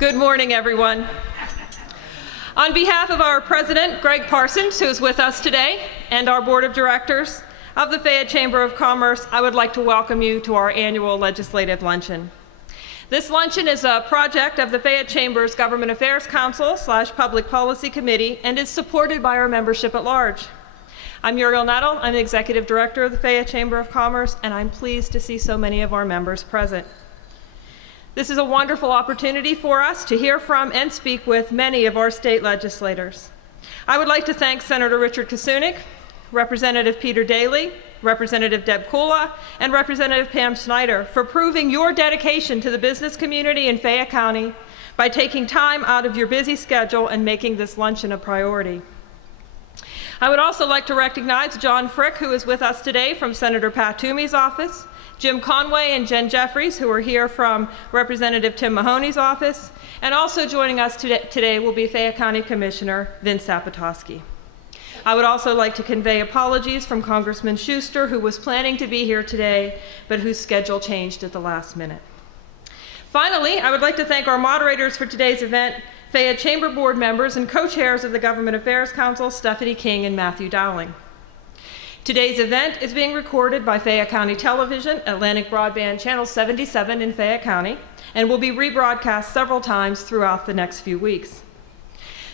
Good morning, everyone. On behalf of our President, Greg Parsons, who is with us today, and our Board of Directors of the Fayette Chamber of Commerce, I would like to welcome you to our annual Legislative Luncheon. This luncheon is a project of the Fayette Chamber's Government Affairs Council / Public Policy Committee and is supported by our membership at large. I'm Muriel Nettle. I'm the Executive Director of the Fayette Chamber of Commerce, and I'm pleased to see so many of our members present. This is a wonderful opportunity for us to hear from and speak with many of our state legislators. I would like to thank Senator Richard Kusunik, Representative Peter Daly, Representative Deb Kula, and Representative Pam Snyder for proving your dedication to the business community in Fayette County by taking time out of your busy schedule and making this luncheon a priority. I would also like to recognize John Frick, who is with us today from Senator Pat Toomey's office, Jim Conway and Jen Jeffries, who are here from Representative Tim Mahoney's office, and also joining us today will be Fayette County Commissioner Vince Zapotosky. I would also like to convey apologies from Congressman Schuster, who was planning to be here today, but whose schedule changed at the last minute. Finally, I would like to thank our moderators for today's event, Fayette Chamber Board members and co-chairs of the Government Affairs Council, Stephanie King and Matthew Dowling. Today's event is being recorded by Fayette County Television, Atlantic Broadband Channel 77 in Fayette County, and will be rebroadcast several times throughout the next few weeks.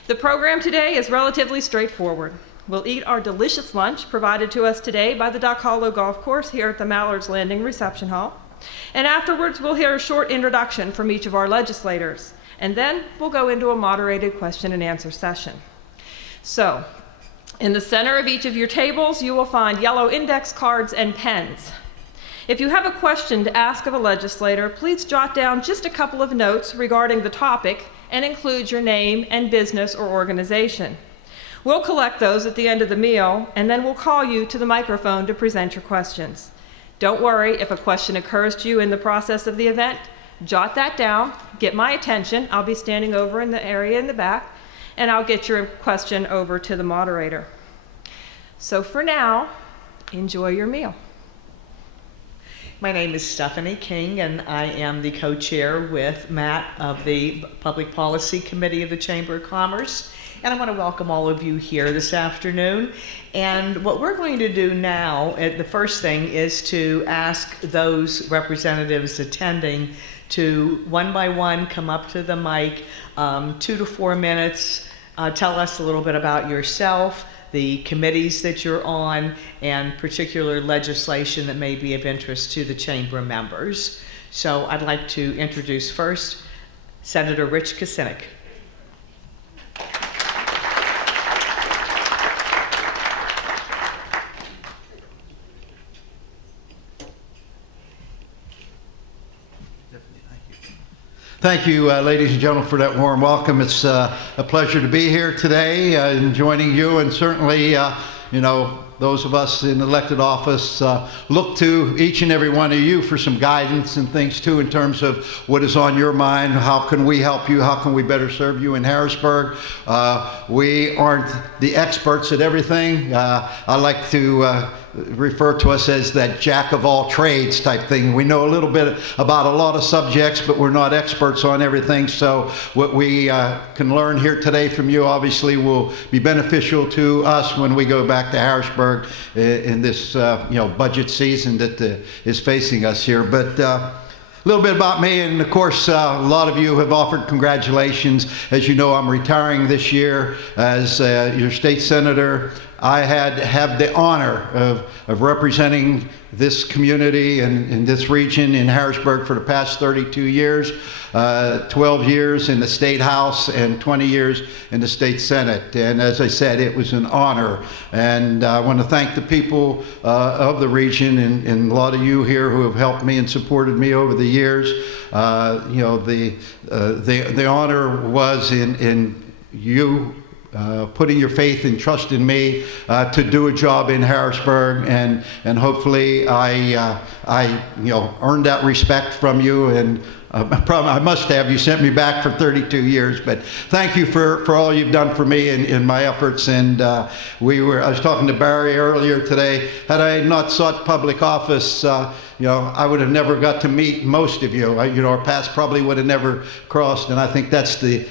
The program today is relatively straightforward. We'll eat our delicious lunch provided to us today by the Duck Hollow Golf Course here at the Mallard's Landing Reception Hall. And afterwards, we'll hear a short introduction from each of our legislators. And then we'll go into a moderated question and answer session. So, in the center of each of your tables, you will find yellow index cards and pens. If you have a question to ask of a legislator, please jot down just a couple of notes regarding the topic and include your name and business or organization. We'll collect those at the end of the meal, and then we'll call you to the microphone to present your questions. Don't worry if a question occurs to you in the process of the event. Jot that down, get my attention. I'll be standing over in the area in the back, and I'll get your question over to the moderator. So for now, enjoy your meal. My name is Stephanie King, and I am the co-chair with Matt of the Public Policy Committee of the Chamber of Commerce. And I want to welcome all of you here this afternoon. And what we're going to do now, the first thing is to ask those representatives attending to, one by one, come up to the mic, 2 to 4 minutes, tell us a little bit about yourself, the committees that you're on, and particular legislation that may be of interest to the Chamber members. So I'd like to introduce first Senator Rich Kusunik. Thank you, ladies and gentlemen, for that warm welcome. It's a pleasure to be here today and joining you, and certainly, those of us in elected office look to each and every one of you for some guidance and things too in terms of what is on your mind. How can we help you? How can we better serve you in Harrisburg? We aren't the experts at everything. I like to refer to us as that jack of all trades type thing. We know a little bit about a lot of subjects, but we're not experts on everything. So what we can learn here today from you obviously will be beneficial to us when we go back to Harrisburg in this budget season that is facing us here. But a little bit about me, and of course a lot of you have offered congratulations. As you know, I'm retiring this year as your state senator. I have the honor of representing this community and this region in Harrisburg for the past 32 years, 12 years in the State House and 20 years in the State Senate. And as I said, it was an honor. And I want to thank the people of the region and a lot of you here who have helped me and supported me over the years. The honor was in you putting your faith and trust in me to do a job in Harrisburg, and hopefully I I earned that respect from you, and I must have. You sent me back for 32 years, but thank you for all you've done for me in my efforts. And I was talking to Barry earlier today. Had I not sought public office, I would have never got to meet most of you. Our paths probably would have never crossed, and I think that's the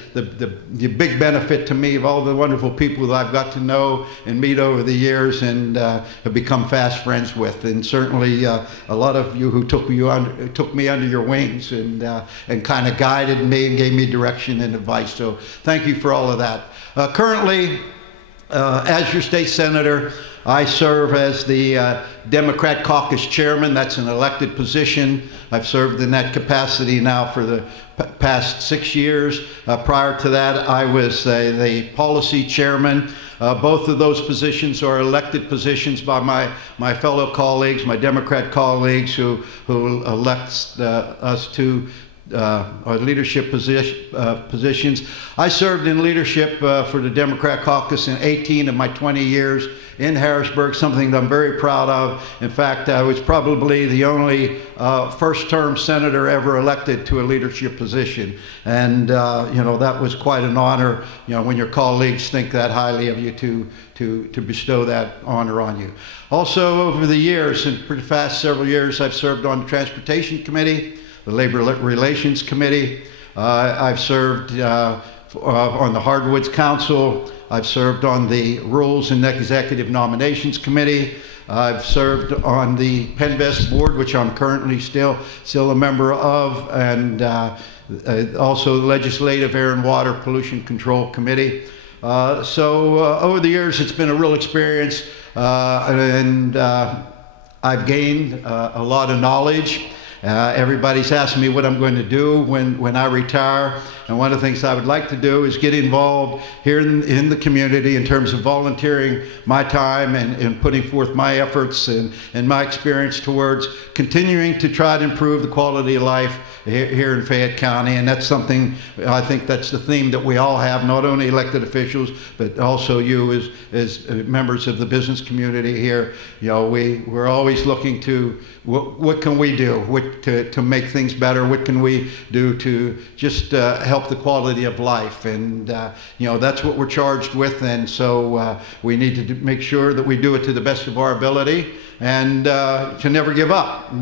big benefit to me of all the wonderful people that I've got to know and meet over the years, and have become fast friends with. And certainly a lot of you who took me under your wings and kind of guided me and gave me direction and advice. So thank you for all of that. Currently, as your state senator, I serve as the Democrat caucus chairman. That's an elected position. I've served in that capacity now for the past 6 years. Prior to that, I was the policy chairman. Both of those positions are elected positions by my fellow colleagues, my Democrat colleagues who elect us to our leadership positions. I served in leadership for the Democrat caucus in 18 of my 20 years in Harrisburg, something that I'm very proud of. In fact, I was probably the only first-term senator ever elected to a leadership position. And, that was quite an honor, when your colleagues think that highly of you to bestow that honor on you. Also, over the years, in pretty fast several years, I've served on the Transportation Committee, the Labor Relations Committee. I've served on the Hardwoods Council. I've served on the Rules and Executive Nominations Committee. I've served on the Penvest Board, which I'm currently still a member of, and also the Legislative Air and Water Pollution Control Committee. So over the years, it's been a real experience, and I've gained a lot of knowledge. Everybody's asking me what I'm going to do when I retire, and one of the things I would like to do is get involved here in the community in terms of volunteering my time and putting forth my efforts and my experience towards continuing to try to improve the quality of life here in Fayette County. And that's something, I think that's the theme that we all have, not only elected officials, but also you as members of the business community here. We're always looking to what can we do to make things better? What can we do to just help the quality of life? And that's what we're charged with. And so we need to make sure that we do it to the best of our ability, and to never give up.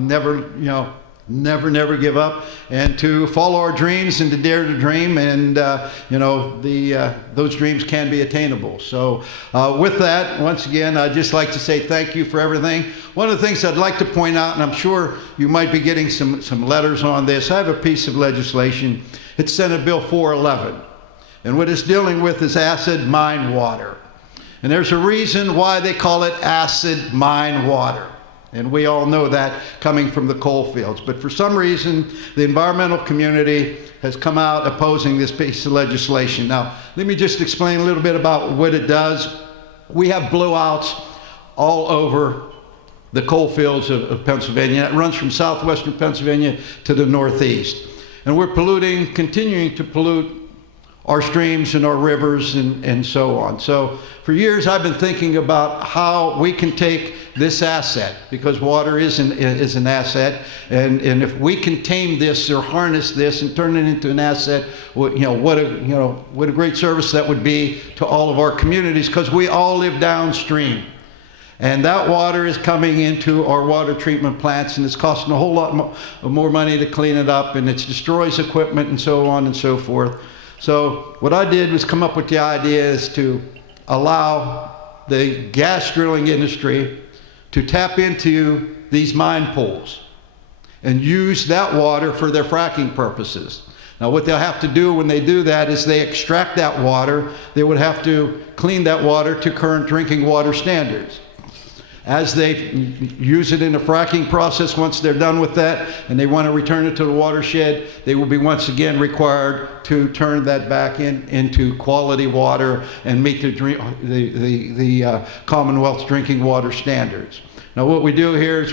Never give up, and to follow our dreams and to dare to dream, and those dreams can be attainable. So with that, once again, I'd just like to say thank you for everything. One of the things I'd like to point out, and I'm sure you might be getting some letters on this, I have a piece of legislation. It's Senate Bill 411, and what it's dealing with is acid mine water. And there's a reason why they call it acid mine water. And we all know that coming from the coal fields. But for some reason, the environmental community has come out opposing this piece of legislation. Now, let me just explain a little bit about what it does. We have blowouts all over the coal fields of Pennsylvania. It runs from southwestern Pennsylvania to the northeast. And we're continuing to pollute our streams and our rivers and so on. So for years I've been thinking about how we can take this asset, because water is an asset, and if we can tame this or harness this and turn it into an asset, what a great service that would be to all of our communities, because we all live downstream. And that water is coming into our water treatment plants, and it's costing a whole lot more money to clean it up, and it destroys equipment and so on and so forth. So what I did was come up with the idea is to allow the gas drilling industry to tap into these mine pools and use that water for their fracking purposes. Now what they'll have to do when they do that is they extract that water. They would have to clean that water to current drinking water standards. As they use it in the fracking process, once they're done with that and they want to return it to the watershed, they will be once again required to turn that back into quality water and meet the Commonwealth's drinking water standards. Now what we do here is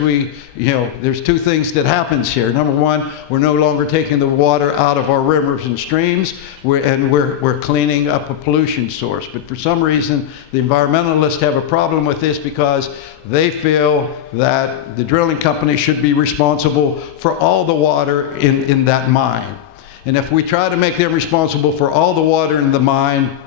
there's two things that happens here. Number one, we're no longer taking the water out of our rivers and streams, we're cleaning up a pollution source. But for some reason, the environmentalists have a problem with this because they feel that the drilling company should be responsible for all the water in that mine. And if we try to make them responsible for all the water in the mine,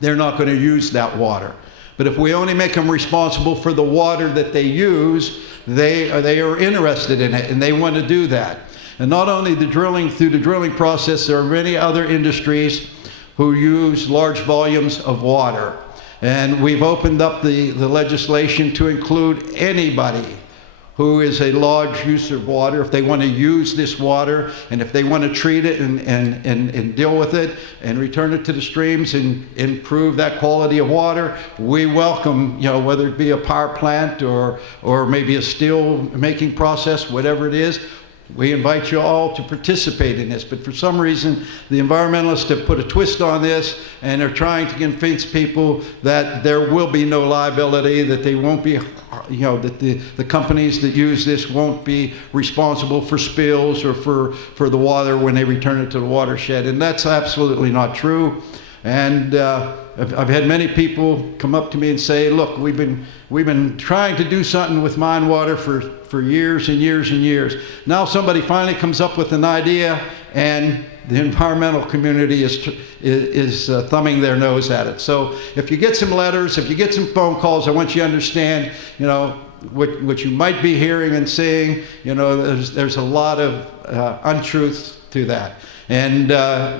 they're not going to use that water. But if we only make them responsible for the water that they use, they are interested in it, and they want to do that. And not only through the drilling process, there are many other industries who use large volumes of water. And we've opened up the legislation to include anybody who is a large user of water. If they want to use this water, and if they want to treat it and deal with it and return it to the streams and improve that quality of water, we welcome, whether it be a power plant or maybe a steel making process, whatever it is, we invite you all to participate in this. But for some reason, the environmentalists have put a twist on this, and they're trying to convince people that there will be no liability, that they won't be, that the companies that use this won't be responsible for spills or for the water when they return it to the watershed. And that's absolutely not true. And I've had many people come up to me and say, look, we've been trying to do something with mine water for years and years and years. Now somebody finally comes up with an idea, and the environmental community is thumbing their nose at it. So if you get some letters, if you get some phone calls, I want you to understand, what you might be hearing and seeing, there's a lot of untruths to that. And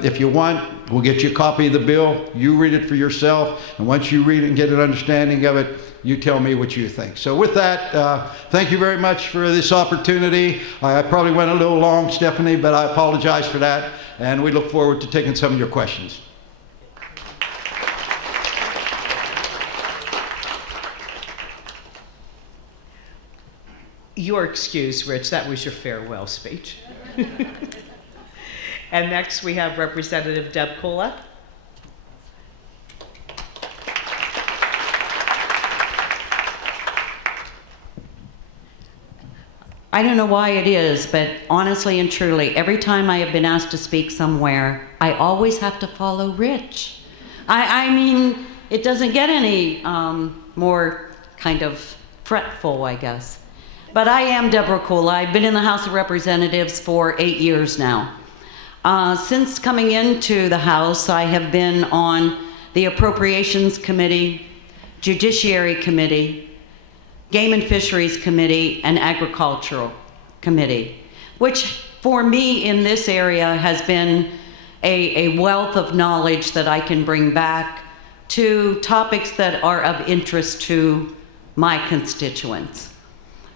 if you want, we'll get you a copy of the bill. You read it for yourself. And once you read it and get an understanding of it, you tell me what you think. So with that, thank you very much for this opportunity. I probably went a little long, Stephanie, but I apologize for that. And we look forward to taking some of your questions. You are excused, Rich. That was your farewell speech. And next we have Representative Deb Kula. I don't know why it is, but honestly and truly, every time I have been asked to speak somewhere, I always have to follow Rich. I mean, it doesn't get any more kind of fretful, I guess. But I am Deborah Kula. I've been in the House of Representatives for 8 years now. Since coming into the House, I have been on the Appropriations Committee, Judiciary Committee, Game and Fisheries Committee, and Agricultural Committee, which for me in this area has been a wealth of knowledge that I can bring back to topics that are of interest to my constituents.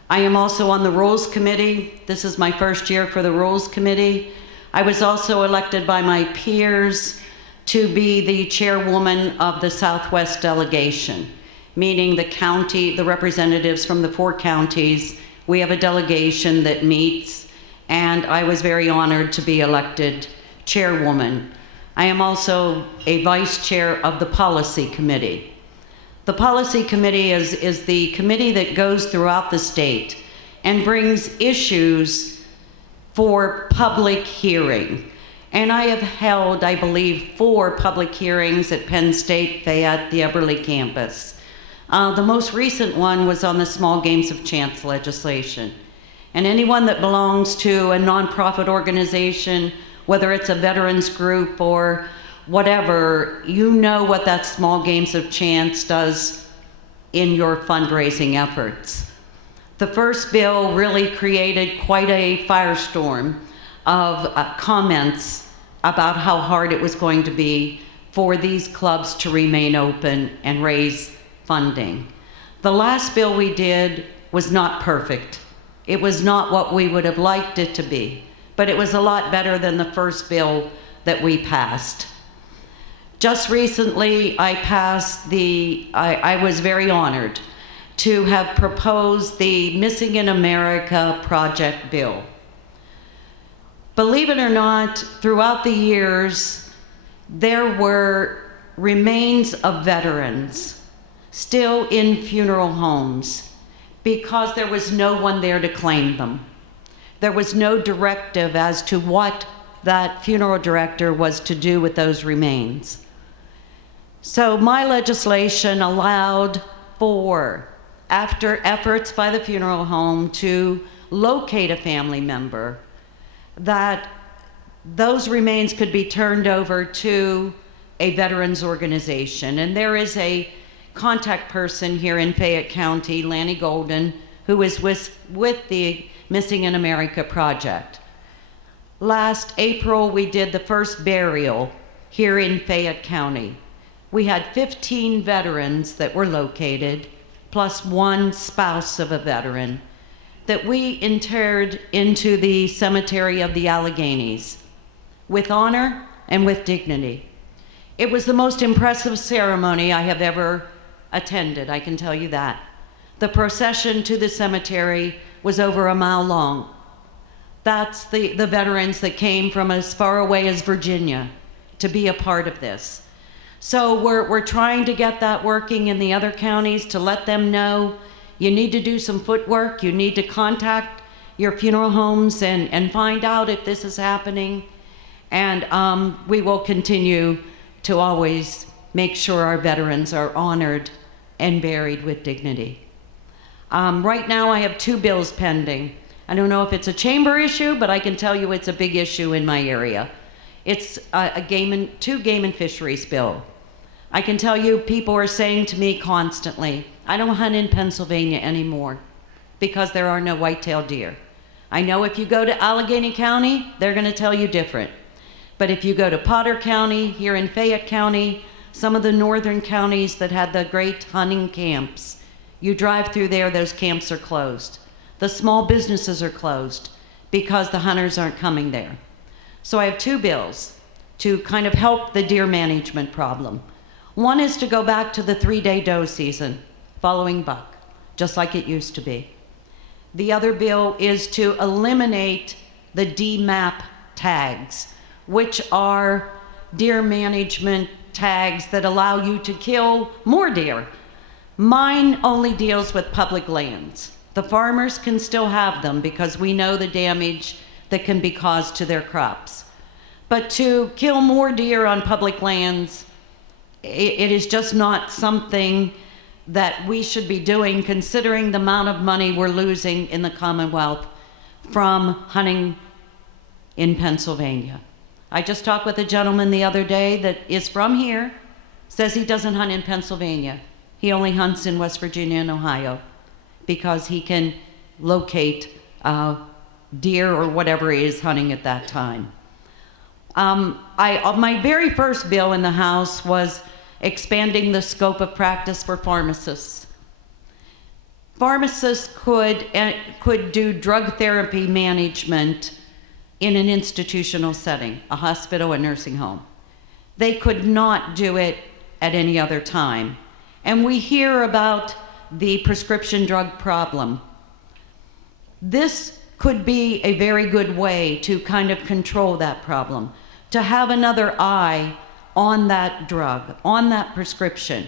I am also on the Rules Committee. This is my first year for the Rules Committee. I was also elected by my peers to be the chairwoman of the Southwest delegation, meaning the representatives from the 4 counties. We have a delegation that meets, and I was very honored to be elected chairwoman. I am also a vice chair of the Policy Committee. The Policy Committee is the committee that goes throughout the state and brings issues for public hearing. And I have held, I believe, 4 public hearings at Penn State, Fayette, the Eberly campus. The most recent one was on the small games of chance legislation. And anyone that belongs to a nonprofit organization, whether it's a veterans group or whatever, you know what that small games of chance does in your fundraising efforts. The first bill really created quite a firestorm of comments about how hard it was going to be for these clubs to remain open and raise funding. The last bill we did was not perfect. It was not what we would have liked it to be, but it was a lot better than the first bill that we passed. Just recently, I was very honored to have proposed the Missing in America Project bill. Believe it or not, throughout the years, there were remains of veterans still in funeral homes, because there was no one there to claim them. There was no directive as to what that funeral director was to do with those remains. So my legislation allowed for, after efforts by the funeral home to locate a family member, that those remains could be turned over to a veterans organization. And there is a contact person here in Fayette County, Lanny Golden, who is with the Missing in America Project. Last April, we did the first burial here in Fayette County. We had 15 veterans that were located, plus one spouse of a veteran, that we interred into the cemetery of the Alleghenies with honor and with dignity. It was the most impressive ceremony I have ever attended, I can tell you that. The procession to the cemetery was over a mile long. That's the veterans that came from as far away as Virginia to be a part of this. So we're trying to get that working in the other counties to let them know you need to do some footwork, you need to contact your funeral homes and find out if this is happening. And we will continue to always make sure our veterans are honored and buried with dignity. Right now I have 2 bills pending. I don't know if it's a chamber issue, but I can tell you it's a big issue in my area. It's two game and fisheries bill. I can tell you people are saying to me constantly, I don't hunt in Pennsylvania anymore because there are no white-tailed deer. I know if you go to Allegheny County, they're going to tell you different. But if you go to Potter County, here in Fayette County, some of the northern counties that had the great hunting camps, you drive through there, those camps are closed. The small businesses are closed because the hunters aren't coming there. So I have 2 bills to kind of help the deer management problem. One is to go back to the 3-day doe season following buck, just like it used to be. The other bill is to eliminate the DMAP tags, which are deer management tags that allow you to kill more deer. Mine only deals with public lands. The farmers can still have them because we know the damage that can be caused to their crops. But to kill more deer on public lands, it is just not something that we should be doing considering the amount of money we're losing in the Commonwealth from hunting in Pennsylvania. I just talked with a gentleman the other day that is from here, says he doesn't hunt in Pennsylvania. He only hunts in West Virginia and Ohio because he can locate deer or whatever he is hunting at that time. My very first bill in the House was expanding the scope of practice for pharmacists. Pharmacists could do drug therapy management in an institutional setting, a hospital, a nursing home. They could not do it at any other time. And we hear about the prescription drug problem. This could be a very good way to kind of control that problem, to have another eye on that drug, on that prescription,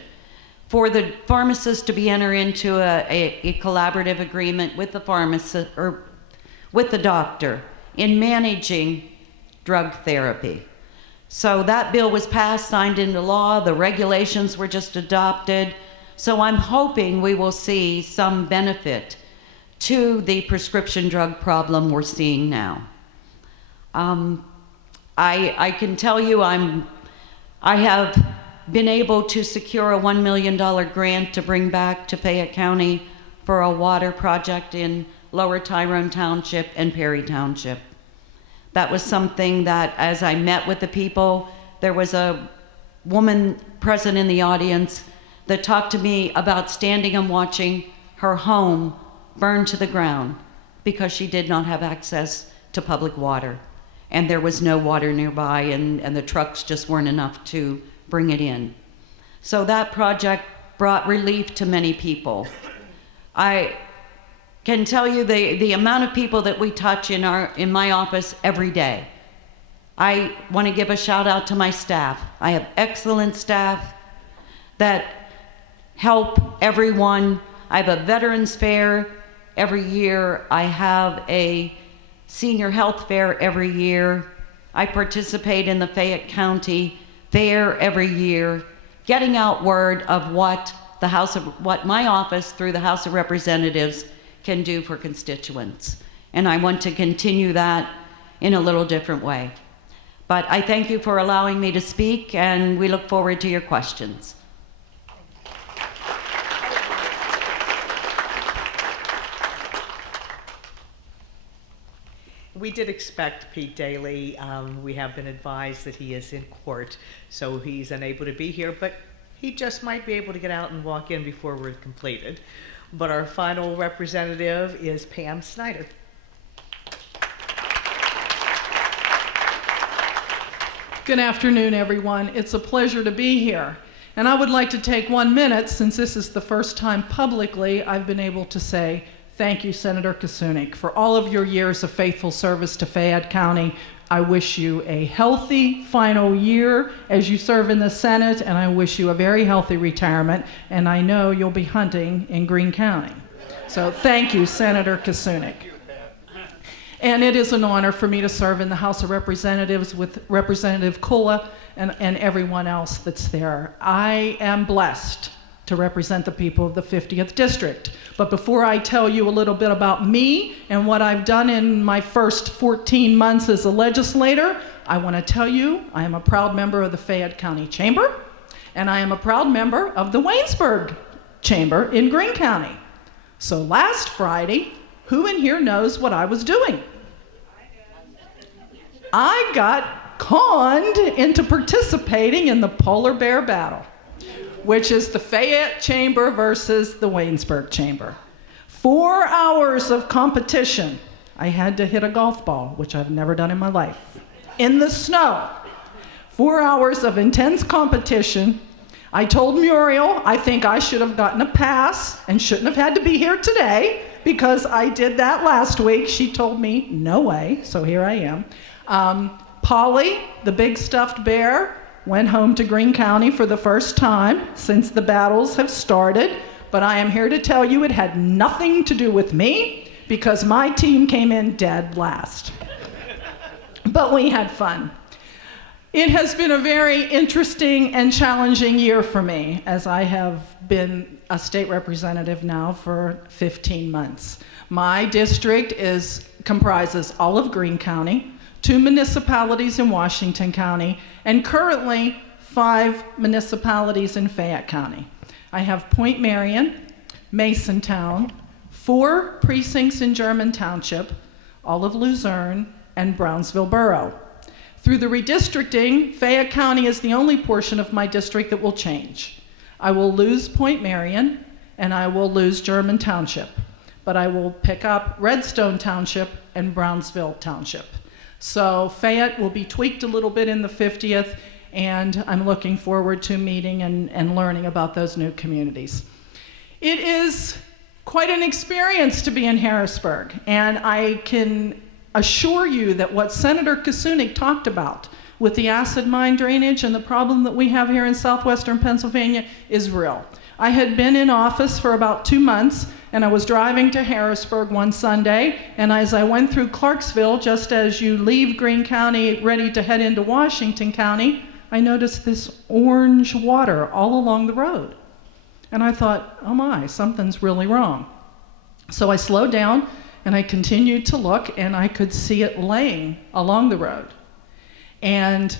for the pharmacist to be enter into a collaborative agreement with the pharmacist or with the doctor in managing drug therapy. So that bill was passed, signed into law, the regulations were just adopted. So I'm hoping we will see some benefit to the prescription drug problem we're seeing now. I can tell you I have been able to secure a $1 million grant to bring back to Fayette County for a water project in Lower Tyrone Township and Perry Township. That was something that, as I met with the people, there was a woman present in the audience that talked to me about standing and watching her home burn to the ground because she did not have access to public water. And there was no water nearby, and the trucks just weren't enough to bring it in. So that project brought relief to many people. I can tell you the amount of people that we touch in my office every day. I want to give a shout out to my staff. I have excellent staff that help everyone. I have a veterans fair every year. I have a senior health fair every year. I participate in the Fayette County Fair every year, getting out word of what my office through the House of Representatives can do for constituents. And I want to continue that in a little different way. But I thank you for allowing me to speak, and we look forward to your questions. We did expect Pete Daly. We have been advised that he is in court, so he's unable to be here, but he just might be able to get out and walk in before we're completed. But our final representative is Pam Snyder. Good afternoon, everyone. It's a pleasure to be here. And I would like to take 1 minute, since this is the first time publicly I've been able to say thank you, Senator Kusunik, for all of your years of faithful service to Fayette County. I wish you a healthy final year as you serve in the Senate, and I wish you a very healthy retirement. And I know you'll be hunting in Greene County. So thank you, Senator Kusunik. And it is an honor for me to serve in the House of Representatives with Representative Kula and everyone else that's there. I am blessed to represent the people of the 50th District. But before I tell you a little bit about me and what I've done in my first 14 months as a legislator, I want to tell you I am a proud member of the Fayette County Chamber, and I am a proud member of the Waynesburg Chamber in Greene County. So last Friday, who in here knows what I was doing? I got conned into participating in the polar bear battle, which is the Fayette Chamber versus the Waynesburg Chamber. 4 hours of competition. I had to hit a golf ball, which I've never done in my life, in the snow. 4 hours of intense competition. I told Muriel I think I should have gotten a pass and shouldn't have had to be here today because I did that last week. She told me, no way, so here I am. Polly, the big stuffed bear, went home to Greene County for the first time since the battles have started, but I am here to tell you it had nothing to do with me because my team came in dead last. But we had fun. It has been a very interesting and challenging year for me, as I have been a state representative now for 15 months. My district comprises all of Greene County, 2 municipalities in Washington County, and currently 5 municipalities in Fayette County. I have Point Marion, Masontown, 4 precincts in German Township, all of Luzerne, and Brownsville Borough. Through the redistricting, Fayette County is the only portion of my district that will change. I will lose Point Marion, and I will lose German Township, but I will pick up Redstone Township and Brownsville Township. So Fayette will be tweaked a little bit in the 50th, and I'm looking forward to meeting and learning about those new communities. It is quite an experience to be in Harrisburg, and I can assure you that what Senator Kusunik talked about with the acid mine drainage and the problem that we have here in southwestern Pennsylvania is real. I had been in office for about 2 months, and I was driving to Harrisburg one Sunday, and as I went through Clarksville, just as you leave Greene County ready to head into Washington County, I noticed this orange water all along the road. And I thought, oh my, something's really wrong. So I slowed down, and I continued to look, and I could see it laying along the road. And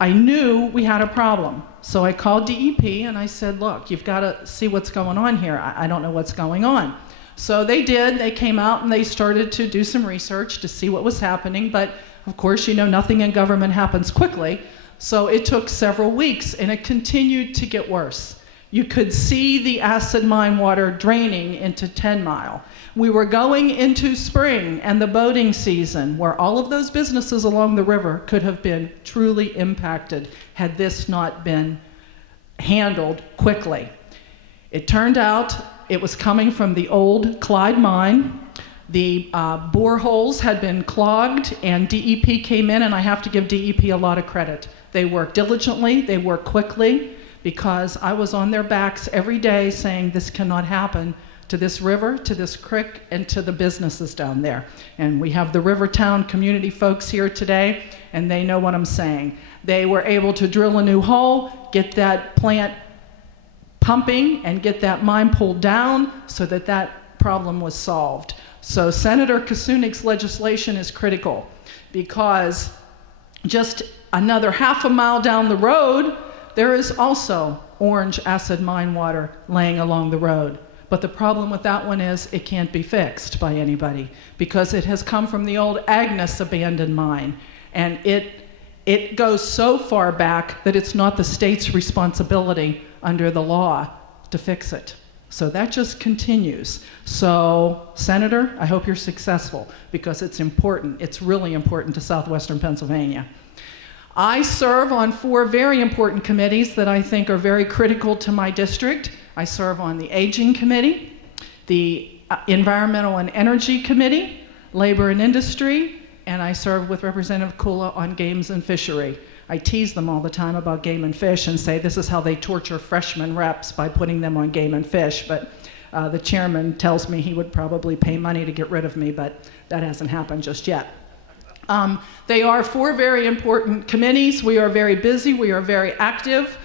I knew we had a problem. So I called DEP and I said, look, you've got to see what's going on here. I don't know what's going on. So they did. They came out and they started to do some research to see what was happening. But of course, you know, nothing in government happens quickly. So it took several weeks and it continued to get worse. You could see the acid mine water draining into 10 Mile. We were going into spring and the boating season where all of those businesses along the river could have been truly impacted had this not been handled quickly. It turned out it was coming from the old Clyde mine. The boreholes had been clogged and DEP came in, and I have to give DEP a lot of credit. They worked diligently, they worked quickly. because I was on their backs every day saying this cannot happen to this river, to this creek, and to the businesses down there. And we have the Rivertown community folks here today, and they know what I'm saying. They were able to drill a new hole, get that plant pumping, and get that mine pulled down so that that problem was solved. So Senator Kosunig's legislation is critical because just another half a mile down the road, there is also orange acid mine water laying along the road. But the problem with that one is it can't be fixed by anybody because it has come from the old Agnes abandoned mine. And it goes so far back that it's not the state's responsibility under the law to fix it. So that just continues. So, Senator, I hope you're successful because it's important. It's really important to southwestern Pennsylvania. I serve on 4 very important committees that I think are very critical to my district. I serve on the Aging Committee, the Environmental and Energy Committee, Labor and Industry, and I serve with Representative Kula on Games and Fishery. I tease them all the time about game and fish and say this is how they torture freshman reps by putting them on game and fish, but the chairman tells me he would probably pay money to get rid of me, but that hasn't happened just yet. They are 4 very important committees. We are very busy. We are very active.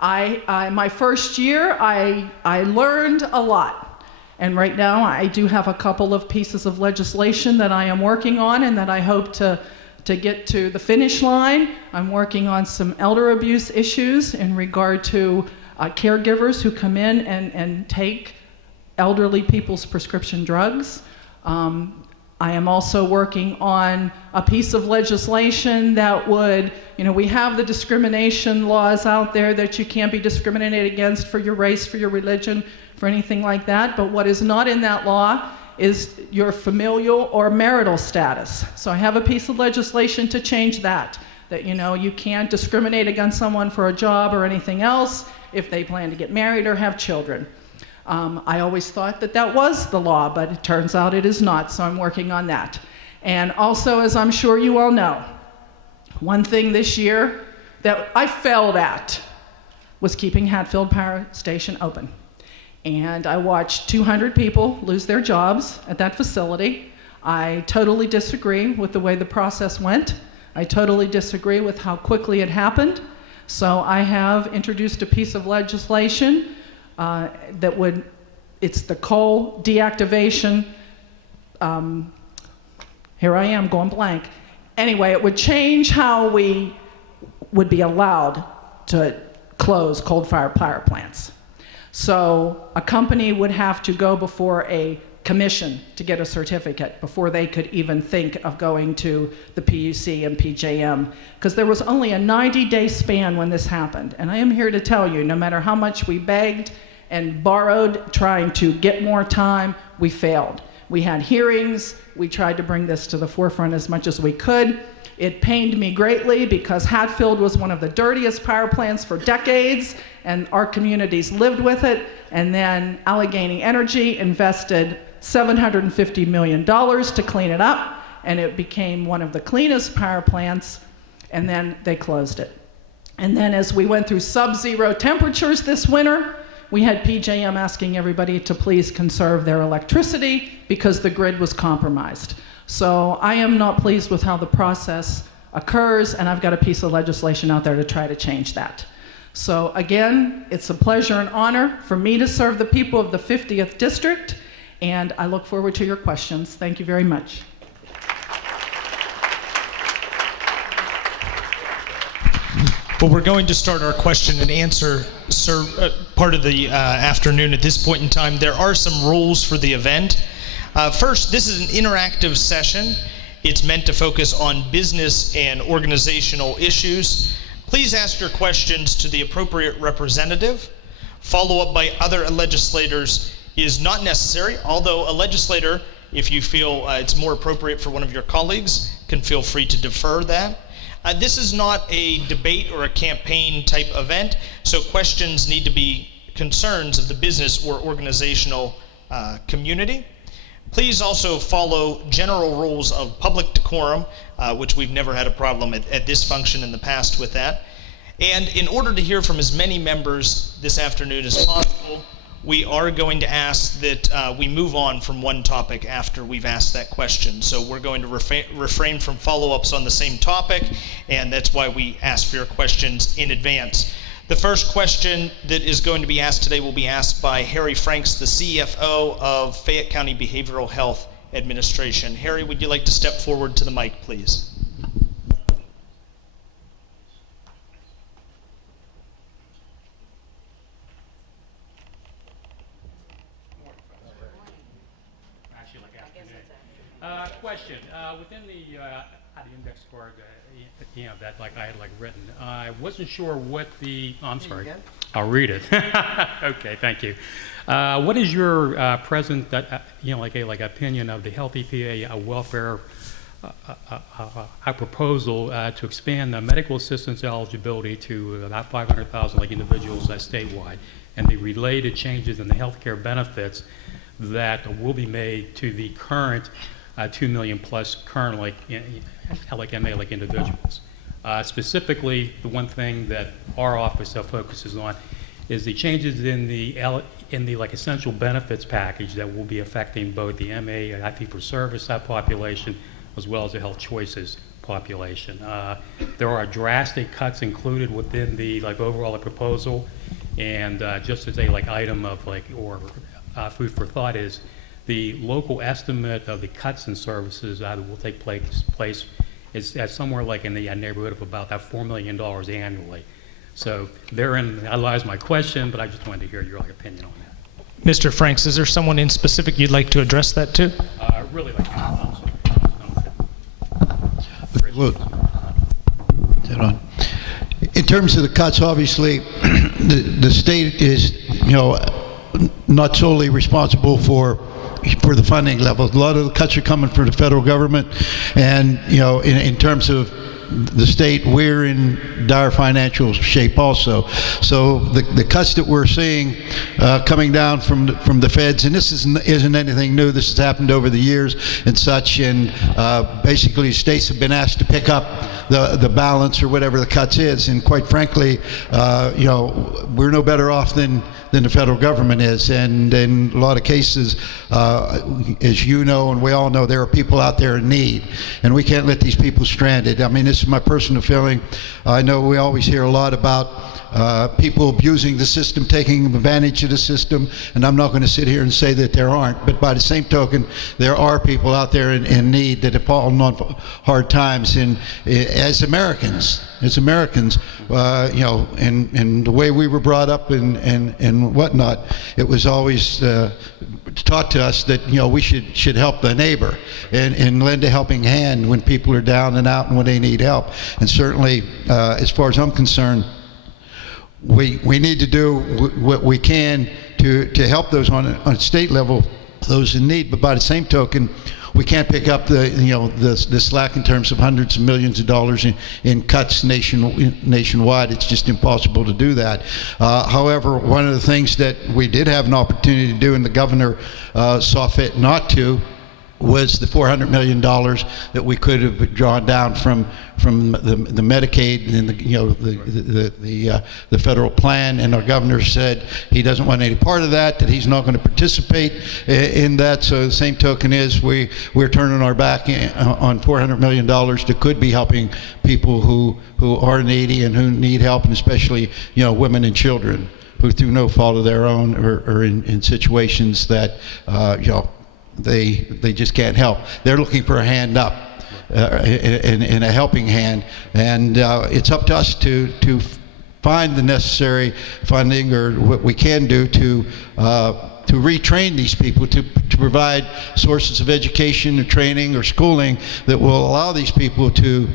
My first year, I learned a lot. And right now, I do have a couple of pieces of legislation that I am working on and that I hope to get to the finish line. I'm working on some elder abuse issues in regard to caregivers who come in and take elderly people's prescription drugs. I am also working on a piece of legislation that would, we have the discrimination laws out there that you can't be discriminated against for your race, for your religion, for anything like that. But what is not in that law is your familial or marital status. So I have a piece of legislation to change that you can't discriminate against someone for a job or anything else if they plan to get married or have children. I always thought that was the law, but it turns out it is not, so I'm working on that. And also, as I'm sure you all know, one thing this year that I failed at was keeping Hatfield Power Station open. And I watched 200 people lose their jobs at that facility. I totally disagree with the way the process went. I totally disagree with how quickly it happened. So I have introduced a piece of legislation it's the coal deactivation, here I am going blank. Anyway, it would change how we would be allowed to close coal-fired power plants. So a company would have to go before a commission to get a certificate before they could even think of going to the PUC and PJM, because there was only a 90-day span when this happened. And I am here to tell you, no matter how much we begged and borrowed trying to get more time, we failed. We had hearings. We tried to bring this to the forefront as much as we could. It pained me greatly because Hatfield was one of the dirtiest power plants for decades, and our communities lived with it. And then Allegheny Energy invested $750 million to clean it up, and it became one of the cleanest power plants, and then they closed it. And then as we went through sub-zero temperatures this winter, we had PJM asking everybody to please conserve their electricity because the grid was compromised. So I am not pleased with how the process occurs, and I've got a piece of legislation out there to try to change that. So again, it's a pleasure and honor for me to serve the people of the 50th District, and I look forward to your questions. Thank you very much. Well, we're going to start our question and answer part of the afternoon at this point in time. There are some rules for the event. First, this is an interactive session. It's meant to focus on business and organizational issues. Please ask your questions to the appropriate representative. Follow-up by other legislators is not necessary, although a legislator, if you feel it's more appropriate for one of your colleagues, can feel free to defer that. This is not a debate or a campaign type event, so questions need to be concerns of the business or organizational community. Please also follow general rules of public decorum, which we've never had a problem at this function in the past with that. And in order to hear from as many members this afternoon as possible, we are going to ask that we move on from one topic after we've asked that question. So we're going to refrain from follow-ups on the same topic, and that's why we ask for your questions in advance. The first question that is going to be asked today will be asked by Harry Franks, the CFO of Fayette County Behavioral Health Administration. Harry, would you like to step forward to the mic, please? Question. Within the index card, that I had written, I wasn't sure what the. Oh, I'm sorry. I'll read it. Okay, thank you. What is your present, opinion of the Healthy PA welfare proposal to expand the medical assistance eligibility to about 500,000 individuals statewide, and the related changes in the healthcare benefits that will be made to the current 2 million plus current MA individuals. Specifically, the one thing that our office focuses on is the changes in the essential benefits package that will be affecting both the MA and fee-for-service population as well as the health choices population. There are drastic cuts included within the overall proposal, and just as a item of food for thought is the local estimate of the cuts in services that will take place is at somewhere in the neighborhood of about that $4 million annually. So therein lies my question, but I just wanted to hear your opinion on that. Mr. Franks, is there someone in specific you'd like to address that to? Really Look, is that on? In terms of the cuts, obviously, the state is, not solely responsible for the funding levels. A lot of the cuts are coming from the federal government, and in terms of the state, we're in dire financial shape also. So the cuts that we're seeing coming down from the feds, and this isn't anything new. This has happened over the years and such, and basically states have been asked to pick up the balance or whatever the cuts is, and quite frankly, we're no better off than the federal government is, and in a lot of cases, as you know and we all know, there are people out there in need, and we can't let these people stranded. I mean, this is my personal feeling. I know we always hear a lot about people abusing the system, taking advantage of the system, and I'm not going to sit here and say that there aren't, but by the same token, there are people out there in need that have fallen on hard times, and as Americans, and the way we were brought up and whatnot, it was always taught to us that we should help the neighbor and lend a helping hand when people are down and out and when they need help. And certainly, as far as I'm concerned, we need to do what we can to help those on a state level, those in need. But by the same token, we can't pick up the slack in terms of hundreds of millions of dollars in cuts nationwide. It's just impossible to do that. However, one of the things that we did have an opportunity to do, and the governor saw fit not to, was the $400 million that we could have drawn down from the Medicaid and the federal plan, and our governor said he doesn't want any part of that, that he's not going to participate in that. So the same token is we're turning our back on $400 million that could be helping people who are needy and who need help, and especially women and children who through no fault of their own are in situations that they just can't help. They're looking for a hand up, and a helping hand, and it's up to us to find the necessary funding or what we can do to retrain these people, to provide sources of education or training or schooling that will allow these people to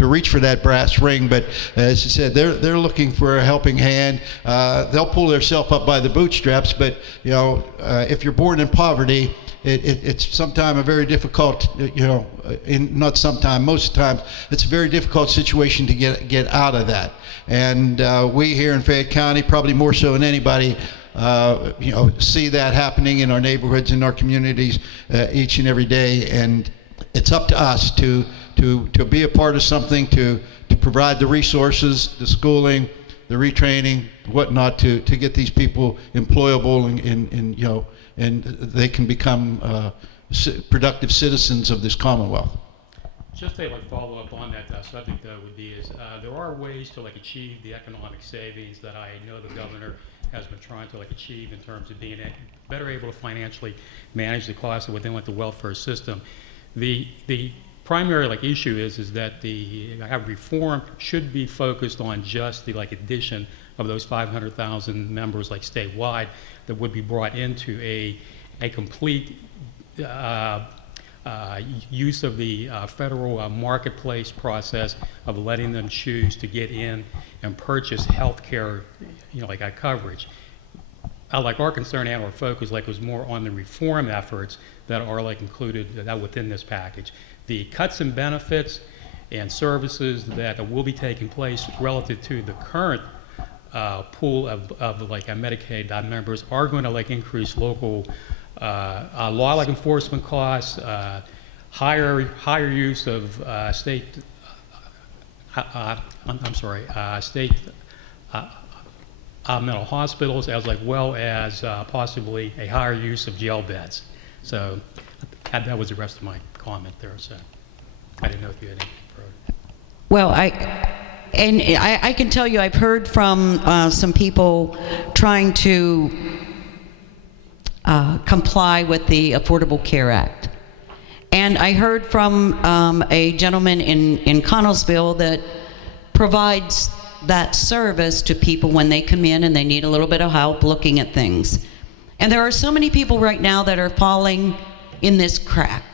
reach for that brass ring. But as I said, they're looking for a helping hand. They'll pull themselves up by the bootstraps, but if you're born in poverty, it's sometimes a very difficult, not sometimes, most of the time, it's a very difficult situation to get out of that. And we here in Fayette County, probably more so than anybody, see that happening in our neighborhoods, in our communities each and every day. And it's up to us to be a part of something, to provide the resources, the schooling, the retraining, whatnot, to get these people employable and you know, and they can become productive citizens of this Commonwealth. Just to like follow up on that subject though would be is there are ways to like achieve the economic savings that I know the governor has been trying to like achieve in terms of being better able to financially manage the costs within like the welfare system. The primary like issue is that the reform should be focused on just the like addition of those 500,000 members like statewide that would be brought into a complete use of the federal marketplace process of letting them choose to get in and purchase health care, you know, like coverage. Like our concern and our focus like was more on the reform efforts that are like included within this package. The cuts in benefits and services that will be taking place relative to the current pool of like Medicaid members are going to like increase local law like enforcement costs, higher use of state mental hospitals, as like well as possibly a higher use of jail beds. So that was the rest of my comment there. So I didn't know if you had any further. Well, I can tell you I've heard from some people trying to comply with the Affordable Care Act. And I heard from a gentleman in Connellsville that provides that service to people when they come in and they need a little bit of help looking at things. And there are so many people right now that are falling in this crack,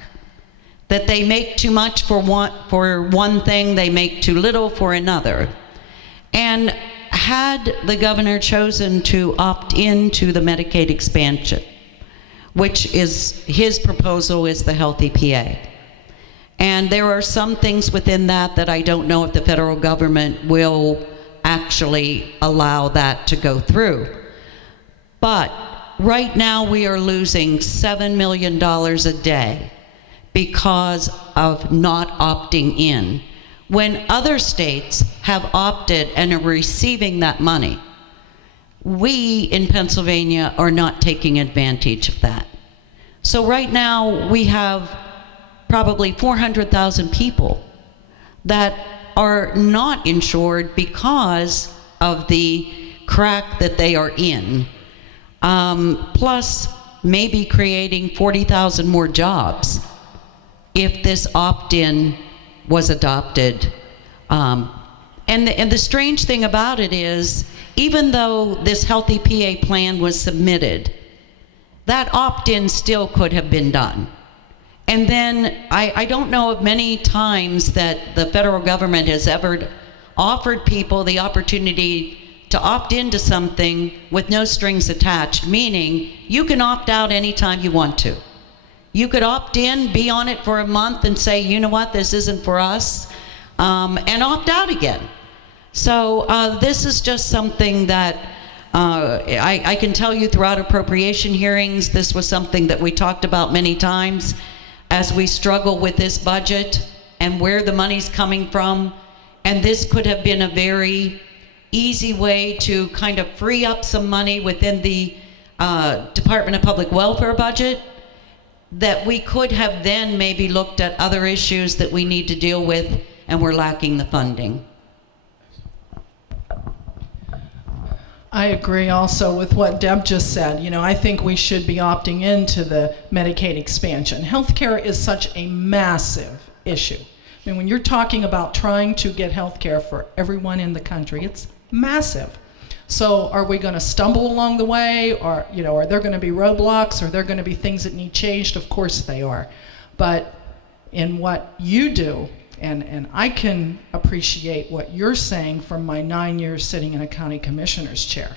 that they make too much for one thing, they make too little for another. And had the governor chosen to opt into the Medicaid expansion, which is his proposal, is the Health EPA. And there are some things within that I don't know if the federal government will actually allow that to go through. But right now we are losing $7 million a day because of not opting in, when other states have opted and are receiving that money. We in Pennsylvania are not taking advantage of that. So right now we have probably 400,000 people that are not insured because of the crack that they are in, plus maybe creating 40,000 more jobs if this opt-in was adopted. And the strange thing about it is, even though this Health EPA plan was submitted, that opt-in still could have been done. And then I don't know of many times that the federal government has ever offered people the opportunity to opt into something with no strings attached, meaning you can opt out anytime you want to. You could opt in, be on it for a month and say, you know what, this isn't for us, and opt out again. So this is just something that I can tell you throughout appropriation hearings, this was something that we talked about many times as we struggle with this budget and where the money's coming from. And this could have been a very easy way to kind of free up some money within the Department of Public Welfare budget that we could have then maybe looked at other issues that we need to deal with and we're lacking the funding. I agree also with what Deb just said. You know, I think we should be opting into the Medicaid expansion. Healthcare is such a massive issue. I mean, when you're talking about trying to get healthcare for everyone in the country, it's massive. So are we going to stumble along the way, or, you know, are there going to be roadblocks, or are there going to be things that need changed? Of course they are. But in what you do, and I can appreciate what you're saying from my 9 years sitting in a county commissioner's chair.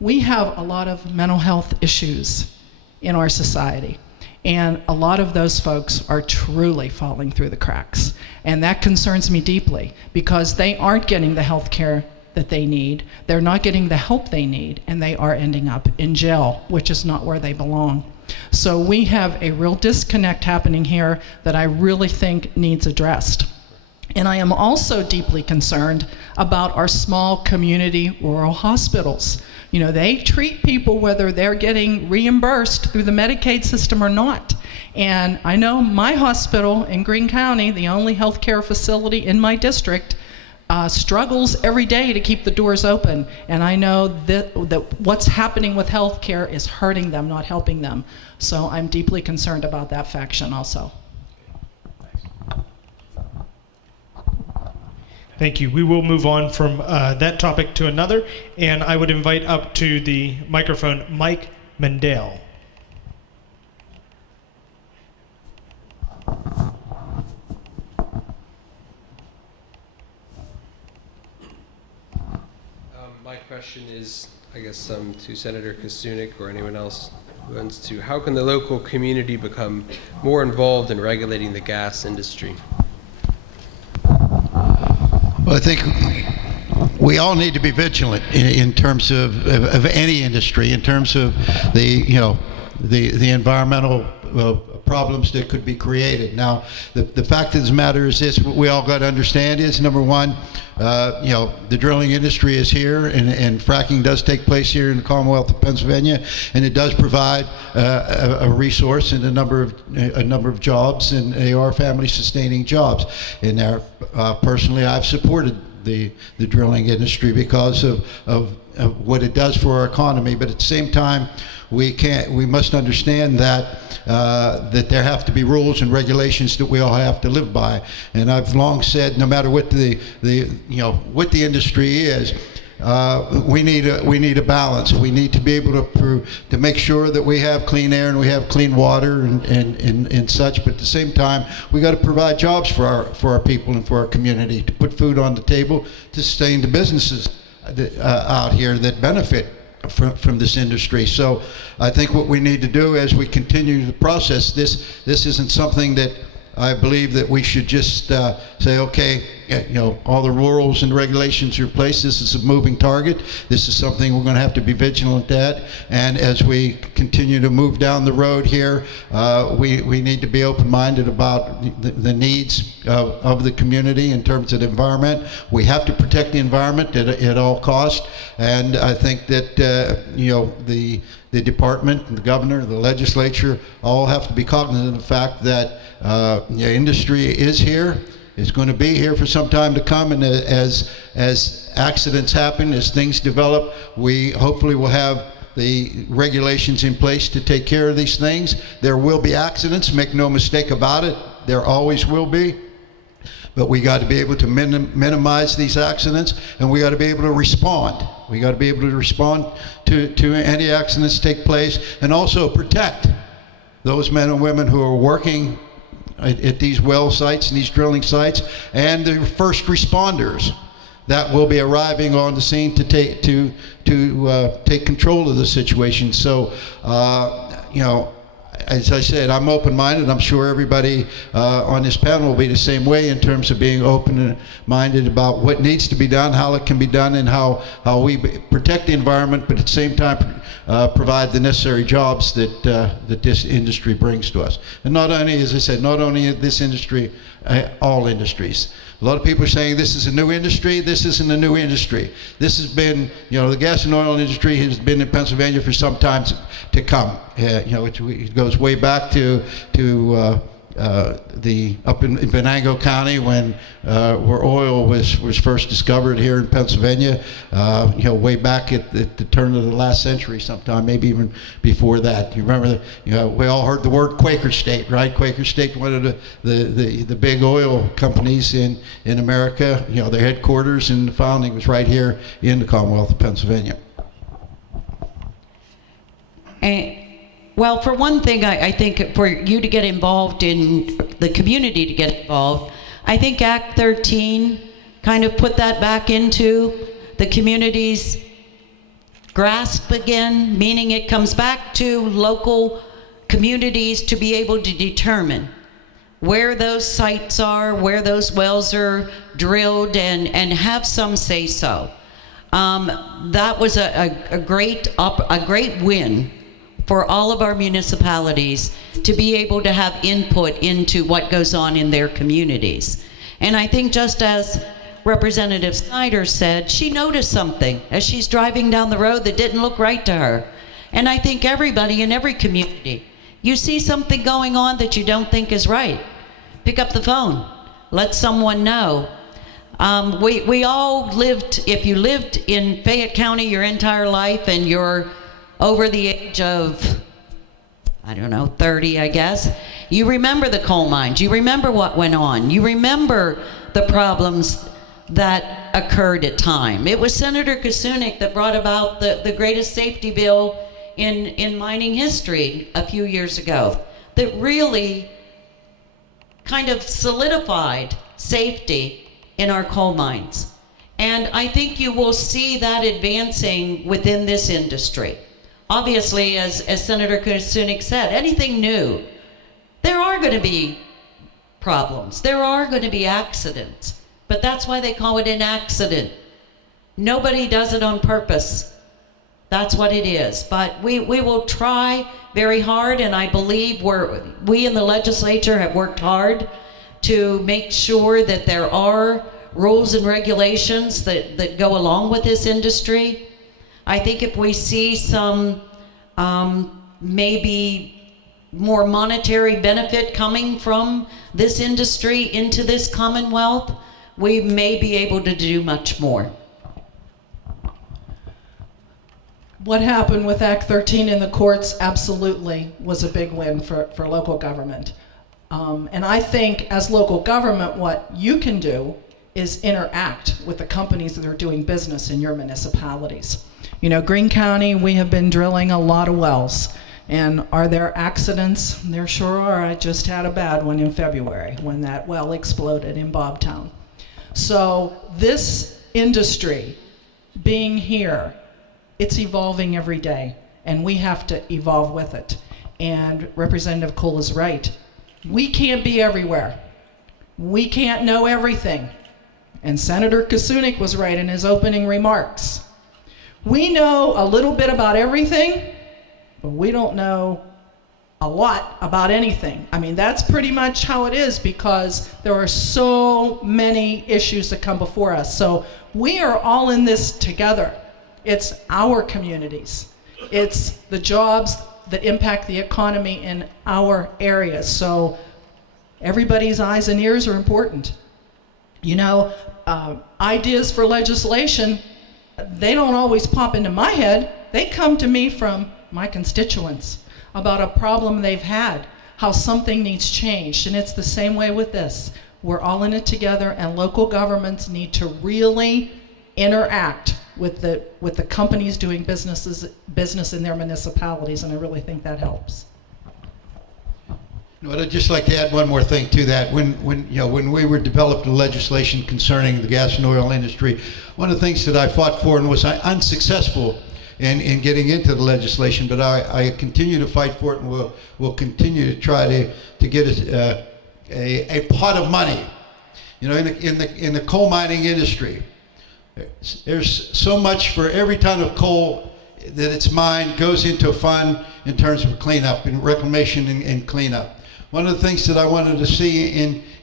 We have a lot of mental health issues in our society, and a lot of those folks are truly falling through the cracks. And that concerns me deeply, because they aren't getting the health care that they need, they're not getting the help they need, and they are ending up in jail, which is not where they belong. So we have a real disconnect happening here that I really think needs addressed. And I am also deeply concerned about our small community rural hospitals. You know, they treat people whether they're getting reimbursed through the Medicaid system or not. And I know my hospital in Greene County, the only healthcare facility in my district, struggles every day to keep the doors open. And I know that what's happening with healthcare is hurting them, not helping them. So I'm deeply concerned about that faction also. Thank you. We will move on from that topic to another, and I would invite up to the microphone Mike Mendel. My question is, I guess, to Senator Kosunik or anyone else who wants to, how can the local community become more involved in regulating the gas industry? Well, I think we all need to be vigilant in terms of any industry, in terms of the environmental problems that could be created. Now, the fact of the matter is this: what we all got to understand is, number one, the drilling industry is here, and fracking does take place here in the Commonwealth of Pennsylvania, and it does provide a resource and a number of jobs, and they are family-sustaining jobs. And there, personally, I've supported the drilling industry because of what it does for our economy. But at the same time, we must understand that that there have to be rules and regulations that we all have to live by. And I've long said, no matter what what the industry is, we need a balance. We need to be able to make sure that we have clean air and we have clean water and such. But at the same time, we got to provide jobs for our people and for our community, to put food on the table, to sustain the businesses out here that benefit from this industry. So I think what we need to do as we continue the process, this isn't something that I believe that we should just say, okay, all the rules and regulations are in place. This is a moving target. This is something we're going to have to be vigilant at. And as we continue to move down the road here, we need to be open-minded about the needs of the community in terms of the environment. We have to protect the environment at all costs. And I think that the department, the governor, the legislature all have to be cognizant of the fact that industry is here, is going to be here for some time to come, and as accidents happen, as things develop, we hopefully will have the regulations in place to take care of these things. There will be accidents, make no mistake about it. There always will be. But we got to be able to minimize these accidents, and we got to be able to respond. We got to be able to respond to any accidents take place, and also protect those men and women who are working at these well sites and these drilling sites, and the first responders that will be arriving on the scene to take control of the situation. So, as I said, I'm open-minded. I'm sure everybody on this panel will be the same way in terms of being open-minded about what needs to be done, how it can be done, and how we protect the environment, but at the same time provide the necessary jobs that this industry brings to us. And not only, as I said, not only this industry, all industries. A lot of people are saying this is a new industry. This isn't a new industry. This has been, the gas and oil industry has been in Pennsylvania for some time to come. It goes way back to up in Venango County when where oil was first discovered here in Pennsylvania. Way back at the turn of the last century, sometime, maybe even before that. You remember, we all heard the word Quaker State, right? Quaker State, one of the big oil companies in America. Their headquarters and the founding was right here in the Commonwealth of Pennsylvania. Well, for one thing, I think for you to get involved in the community to get involved, I think Act 13 kind of put that back into the community's grasp again, meaning it comes back to local communities to be able to determine where those sites are, where those wells are drilled, and have some say-so. That was a great win for all of our municipalities to be able to have input into what goes on in their communities. And I think just as Representative Snyder said, she noticed something as she's driving down the road that didn't look right to her. And I think everybody in every community, you see something going on that you don't think is right, pick up the phone, let someone know. We all lived, if you lived in Fayette County your entire life and you're over the age of, I don't know, 30, I guess, you remember the coal mines, you remember what went on, you remember the problems that occurred at time. It was Senator Kusunik that brought about the greatest safety bill in mining history a few years ago that really kind of solidified safety in our coal mines. And I think you will see that advancing within this industry. Obviously, as Senator Kusunik said, anything new, there are going to be problems. There are going to be accidents. But that's why they call it an accident. Nobody does it on purpose. That's what it is. But we will try very hard, and I believe we in the legislature have worked hard to make sure that there are rules and regulations that go along with this industry. I think if we see some maybe more monetary benefit coming from this industry into this Commonwealth, we may be able to do much more. What happened with Act 13 in the courts absolutely was a big win for local government. And I think as local government, what you can do is interact with the companies that are doing business in your municipalities. You know, Greene County, we have been drilling a lot of wells. And are there accidents? There sure are. I just had a bad one in February when that well exploded in Bobtown. So this industry being here, it's evolving every day, and we have to evolve with it. And Representative Cole is right. We can't be everywhere. We can't know everything. And Senator Kusunik was right in his opening remarks. We know a little bit about everything, but we don't know a lot about anything. I mean, that's pretty much how it is because there are so many issues that come before us. So we are all in this together. It's our communities. It's the jobs that impact the economy in our areas. So everybody's eyes and ears are important. You know, ideas for legislation, they don't always pop into my head. They come to me from my constituents about a problem they've had, how something needs changed. And it's the same way with this. We're all in it together, and local governments need to really interact with the companies doing business in their municipalities, and I really think that helps. But I'd just like to add one more thing to that. When we were developing legislation concerning the gas and oil industry, one of the things that I fought for and was unsuccessful in getting into the legislation, but I continue to fight for it, and we'll continue to try to get a pot of money. You know, in the coal mining industry, there's so much for every ton of coal that it's mined goes into a fund in terms of cleanup and reclamation and cleanup. One of the things that I wanted to see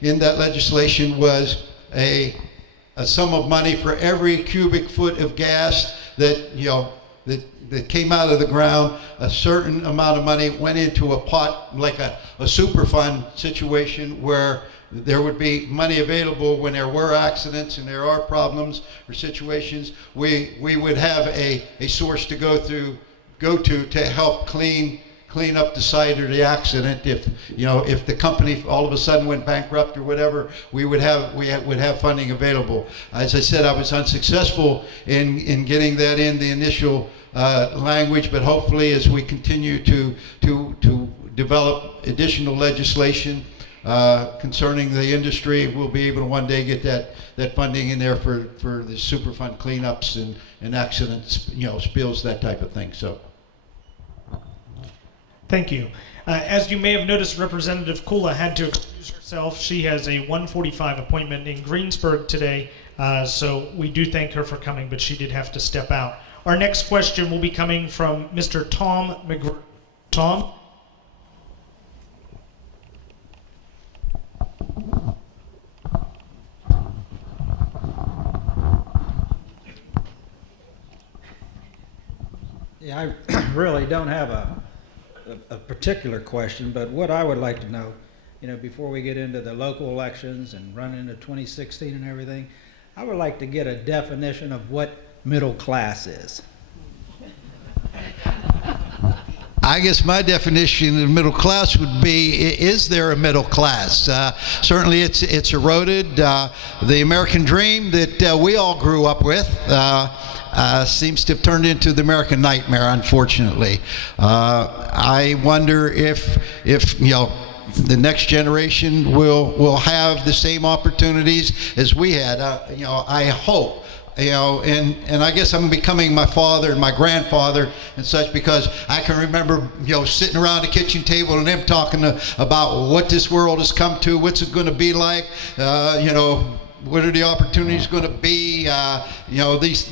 in that legislation was a sum of money for every cubic foot of gas that that came out of the ground. A certain amount of money went into a pot, like a super fund situation, where there would be money available when there were accidents and there are problems or situations. We would have a source to go to help clean up the site or the accident. If the company all of a sudden went bankrupt or whatever, we would have funding available. As I said, I was unsuccessful in getting that in the initial language, but hopefully as we continue to develop additional legislation concerning the industry, we'll be able to one day get that funding in there for the Superfund cleanups and accidents, spills, that type of thing. So. Thank you. As you may have noticed, Representative Kula had to excuse herself. She has a 1:45 appointment in Greensburg today, so we do thank her for coming, but she did have to step out. Our next question will be coming from Mr. Tom McGrew. Tom? Yeah, I really don't have a particular question, but what I would like to know, before we get into the local elections and run into 2016 and everything, I would like to get a definition of what middle class is. I guess my definition of middle class would be, is there a middle class? Certainly it's eroded. The American dream that we all grew up with seems to have turned into the American nightmare, unfortunately. I wonder if the next generation will have the same opportunities as we had. I hope. And I guess I'm becoming my father and my grandfather and such, because I can remember, sitting around the kitchen table and them talking about what this world has come to, what's it going to be like, what are the opportunities going to be? This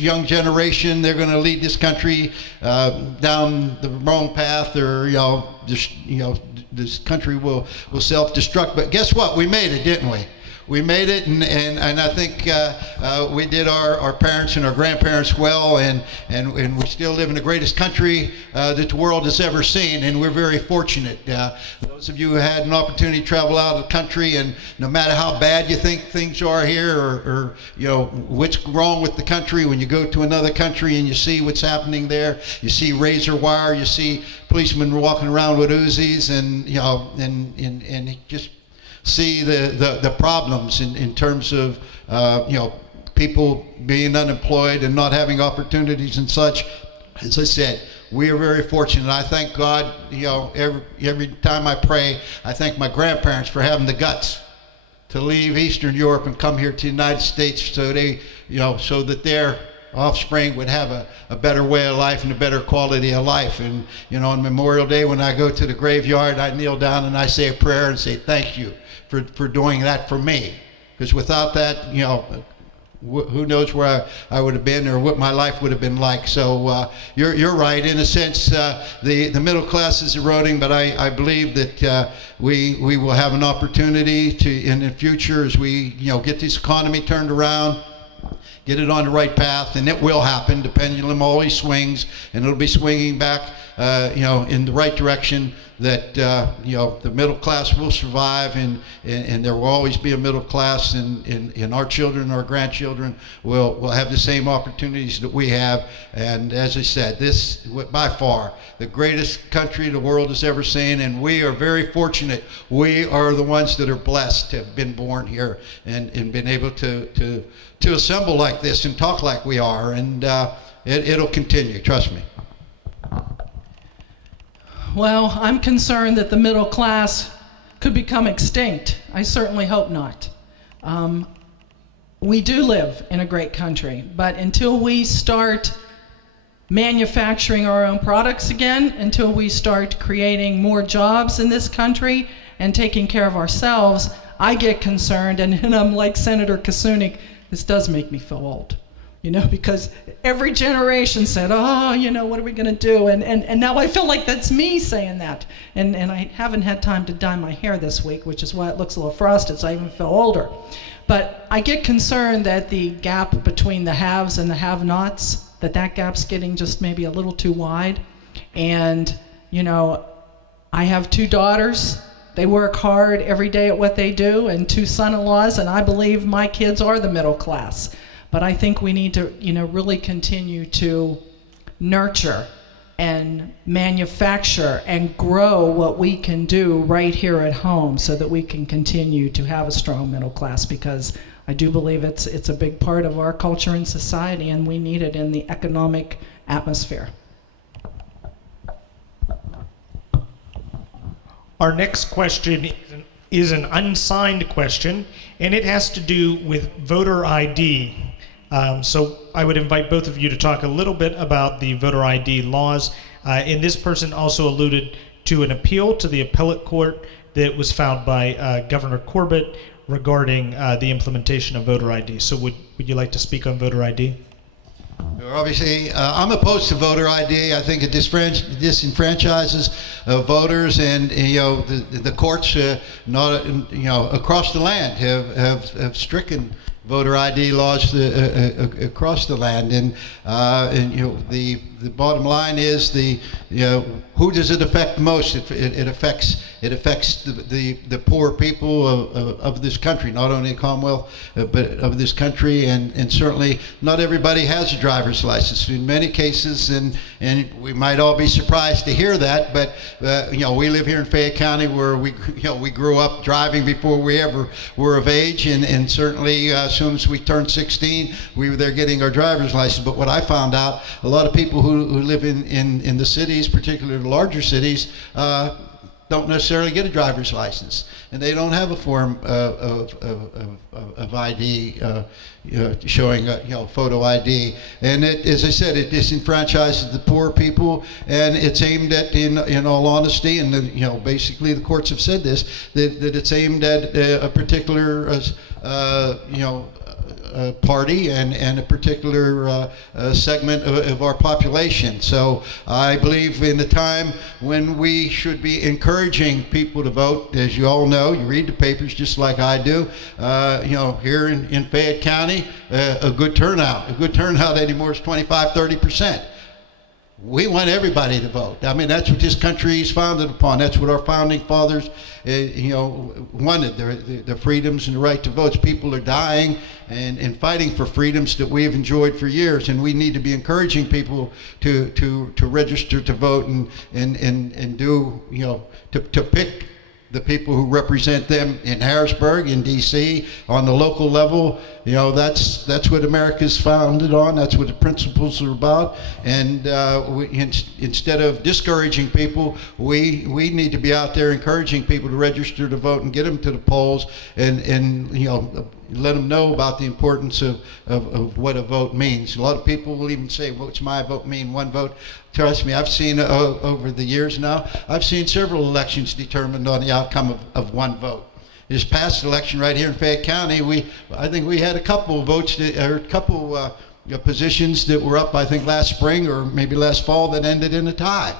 young generation, they're going to lead this country down the wrong path, or this country will self-destruct. But guess what? We made it, didn't we? We made it, and I think we did our parents and our grandparents well, and we still live in the greatest country that the world has ever seen, and we're very fortunate. Those of you who had an opportunity to travel out of the country, and no matter how bad you think things are here, or what's wrong with the country, when you go to another country and you see what's happening there, you see razor wire, you see policemen walking around with Uzis, and just see the problems in terms of people being unemployed and not having opportunities and such. As I said, we are very fortunate. I thank God. Every time I pray, I thank my grandparents for having the guts to leave Eastern Europe and come here to the United States, so so that their offspring would have a better way of life and a better quality of life. And on Memorial Day, when I go to the graveyard, I kneel down and I say a prayer and say thank you for doing that for me, because without that, who knows where I would have been or what my life would have been like. So you're right, in a sense, the middle class is eroding, but I believe that we will have an opportunity to, in the future, as we get this economy turned around, get it on the right path, and it will happen. The pendulum always swings, and it'll be swinging back in the right direction, that the middle class will survive, and there will always be a middle class, and our children and our grandchildren will have the same opportunities that we have. And as I said, this by far the greatest country the world has ever seen, and we are very fortunate. We are the ones that are blessed to have been born here and been able to assemble like this and talk like we are, and it'll continue, trust me. Well, I'm concerned that the middle class could become extinct. I certainly hope not. We do live in a great country, but until we start manufacturing our own products again, until we start creating more jobs in this country and taking care of ourselves, I get concerned, and I'm like Senator Kusunik, this does make me feel old. Because every generation said, what are we going to do? And now I feel like that's me saying that. And I haven't had time to dye my hair this week, which is why it looks a little frosted, so I even feel older. But I get concerned that the gap between the haves and the have-nots, that gap's getting just maybe a little too wide. And, I have 2 daughters. They work hard every day at what they do, and 2 son-in-laws, and I believe my kids are the middle class. But I think we need to, really continue to nurture and manufacture and grow what we can do right here at home, so that we can continue to have a strong middle class, because I do believe it's a big part of our culture and society, and we need it in the economic atmosphere. Our next question is an unsigned question, and it has to do with voter ID. So I would invite both of you to talk a little bit about the voter ID laws. And this person also alluded to an appeal to the appellate court that was filed by Governor Corbett regarding the implementation of voter ID. So would you like to speak on voter ID? Obviously, I'm opposed to voter ID. I think it disenfranchises voters, and the courts, across the land have stricken voter ID laws across the land, and the bottom line is who does it affect most? It affects the poor people of this country, not only the Commonwealth but of this country, and certainly not everybody has a driver's license in many cases, and we might all be surprised to hear that, but we live here in Fayette County where we grew up driving before we ever were of age, and certainly as soon as we turned 16 we were there getting our driver's license. But what I found out, a lot of people who live in the cities, particularly the larger cities, don't necessarily get a driver's license, and they don't have a form of ID showing photo ID. And as I said, it disenfranchises the poor people, and it's aimed at, in all honesty, and basically the courts have said this, that it's aimed at a particular party and a particular segment of our population. So I believe in a time when we should be encouraging people to vote. As you all know, you read the papers just like I do. Here in Fayette County, a good turnout. A good turnout anymore is 25–30%. We want everybody to vote. I mean, that's what this country is founded upon. That's what our founding fathers, wanted, the freedoms and the right to vote. People are dying and fighting for freedoms that we have enjoyed for years, and we need to be encouraging people to register to vote and do, to pick the people who represent them in Harrisburg, in D.C., on the local level. That's what America's founded on. That's what the principles are about. And instead of discouraging people, we need to be out there encouraging people to register to vote and get them to the polls, and let them know about the importance of what a vote means. A lot of people will even say, what's my vote mean? One vote. Trust me, I've seen over the years now, I've seen several elections determined on the outcome of one vote. This past election right here in Fayette County, I think we had a couple of votes, or a couple positions that were up, I think last spring or maybe last fall, that ended in a tie.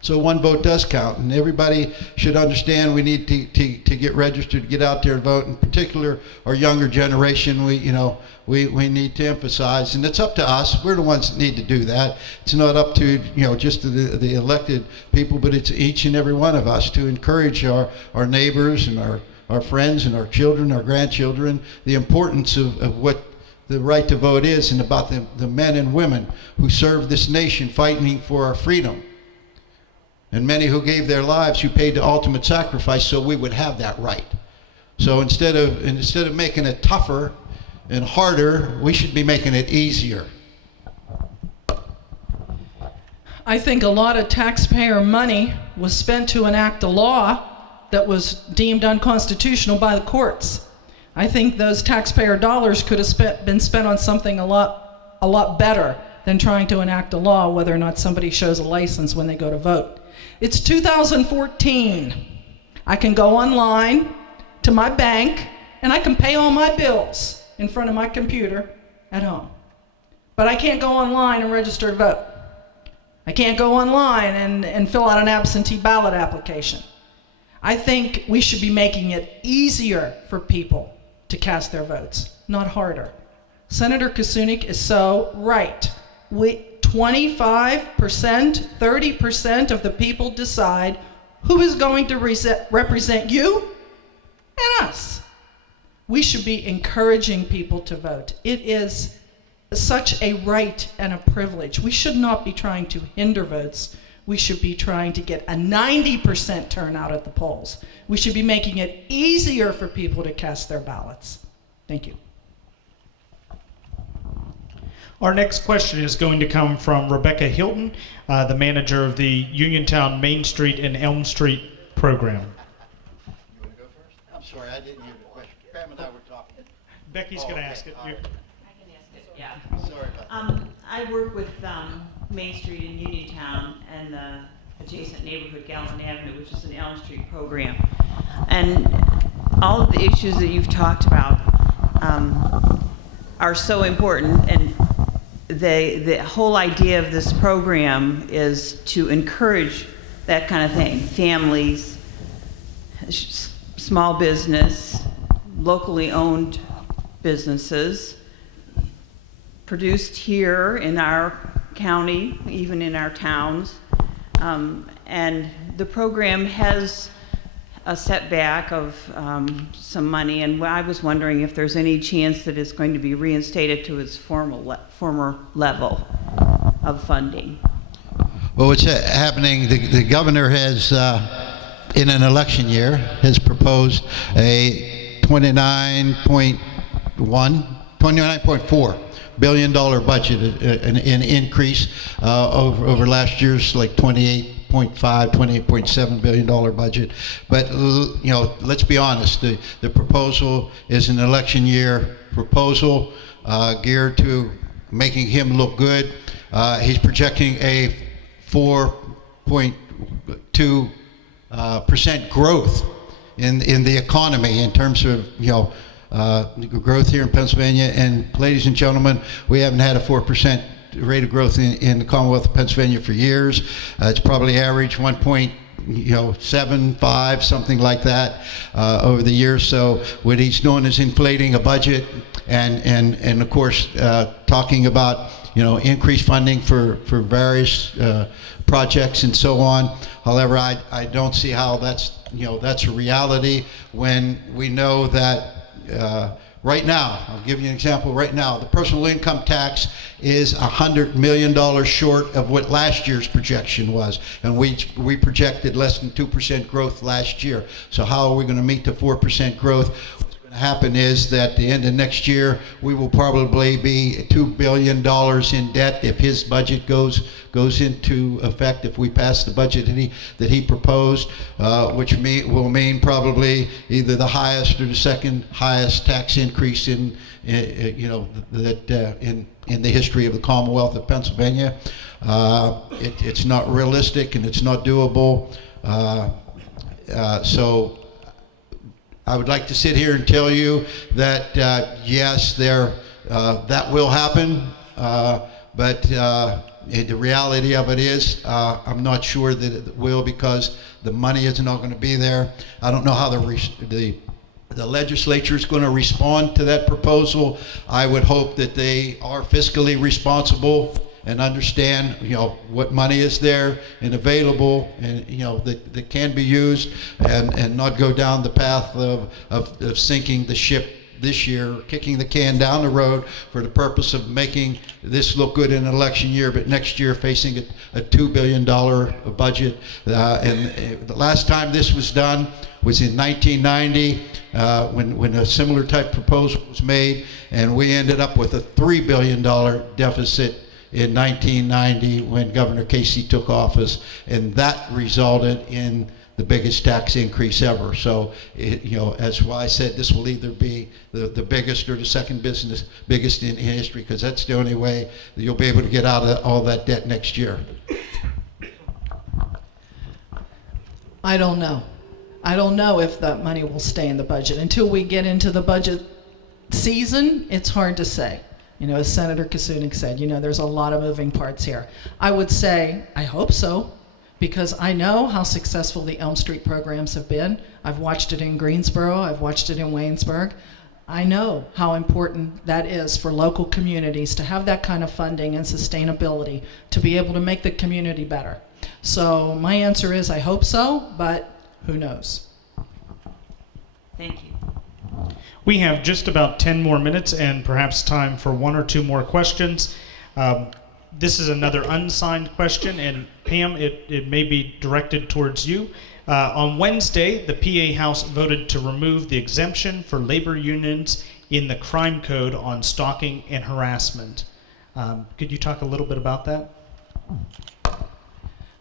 So one vote does count, and everybody should understand we need to get registered, to get out there and vote. In particular, our younger generation, we need to emphasize, and it's up to us. We're the ones that need to do that. It's not up to just to the elected people, but it's each and every one of us to encourage our neighbors and our friends and our children, our grandchildren, the importance of what the right to vote is, and about the men and women who serve this nation fighting for our freedom. And many who gave their lives, who paid the ultimate sacrifice so we would have that right. So instead of making it tougher and harder, we should be making it easier. I think a lot of taxpayer money was spent to enact a law that was deemed unconstitutional by the courts. I think those taxpayer dollars could have been spent on something a lot better than trying to enact a law whether or not somebody shows a license when they go to vote. It's 2014. I can go online to my bank and I can pay all my bills in front of my computer at home. But I can't go online and register to vote. I can't go online and fill out an absentee ballot application. I think we should be making it easier for people to cast their votes, not harder. Senator Kusunik is so right. 25%, 30% of the people decide who is going to represent you and us. We should be encouraging people to vote. It is such a right and a privilege. We should not be trying to hinder votes. We should be trying to get a 90% turnout at the polls. We should be making it easier for people to cast their ballots. Thank you. Our next question is going to come from Rebecca Hilton, the manager of the Uniontown Main Street and Elm Street program. You want to go first? I'm sorry, I didn't hear the question. Pam and I were talking. Becky's going to ask it. I can ask it, yeah. Sorry about that. I work with Main Street in Uniontown and the adjacent neighborhood, Galvin Avenue, which is an Elm Street program. And all of the issues that you've talked about are so important, and the whole idea of this program is to encourage that kind of thing. Families, small business, locally owned businesses produced here in our county, even in our towns. And the program has a setback of some money, and I was wondering if there's any chance that it's going to be reinstated to its former level of funding. Well, what's happening, the governor has, in an election year, has proposed a $29.4 billion budget, an increase over last year's like $28.7 billion budget. But let's be honest, the proposal is an election year proposal geared to making him look good. He's projecting a 4.2% growth in the economy in terms of growth here in Pennsylvania. And ladies and gentlemen, we haven't had a 4% rate of growth in the Commonwealth of Pennsylvania for years. It's probably averaged 1.75, something like that, over the years. So what he's doing is inflating a budget, and of course talking about increased funding for various projects and so on. However, I don't see how that's a reality when we know that right now, I'll give you an example. Right now, the personal income tax is $100 million short of what last year's projection was, and we projected less than 2% growth last year. So how are we going to meet the 4% growth? What's going to happen is that at the end of next year, we will probably be $2 billion in debt if his budget goes into effect, if we pass the budget that he proposed, which will mean probably either the highest or the second highest tax increase in the history of the Commonwealth of Pennsylvania. It's not realistic and it's not doable. So I would like to sit here and tell you that yes, that will happen, but the reality of it is, I'm not sure that it will, because the money is not going to be there. I don't know how the legislature is going to respond to that proposal. I would hope that they are fiscally responsible and understand, what money is there and available, and that can be used, and not go down the path of sinking the ship this year, kicking the can down the road for the purpose of making this look good in an election year, but next year facing a $2 billion budget. And the last time this was done was in 1990, when a similar type proposal was made, and we ended up with a $3 billion deficit in 1990 when Governor Casey took office, and that resulted in the biggest tax increase ever. So, as why I said this will either be the biggest or the second biggest in history, because that's the only way that you'll be able to get out of all that debt next year. I don't know. I don't know if that money will stay in the budget. Until we get into the budget season, it's hard to say. As Senator Kusunik said, there's a lot of moving parts here. I would say, I hope so, because I know how successful the Elm Street programs have been. I've watched it in Greensboro, I've watched it in Waynesburg. I know how important that is for local communities to have that kind of funding and sustainability to be able to make the community better. So my answer is I hope so, but who knows? Thank you. We have just about 10 more minutes and perhaps time for one or two more questions. This is another unsigned question, and Pam, it may be directed towards you. On Wednesday, the PA House voted to remove the exemption for labor unions in the crime code on stalking and harassment. Could you talk a little bit about that?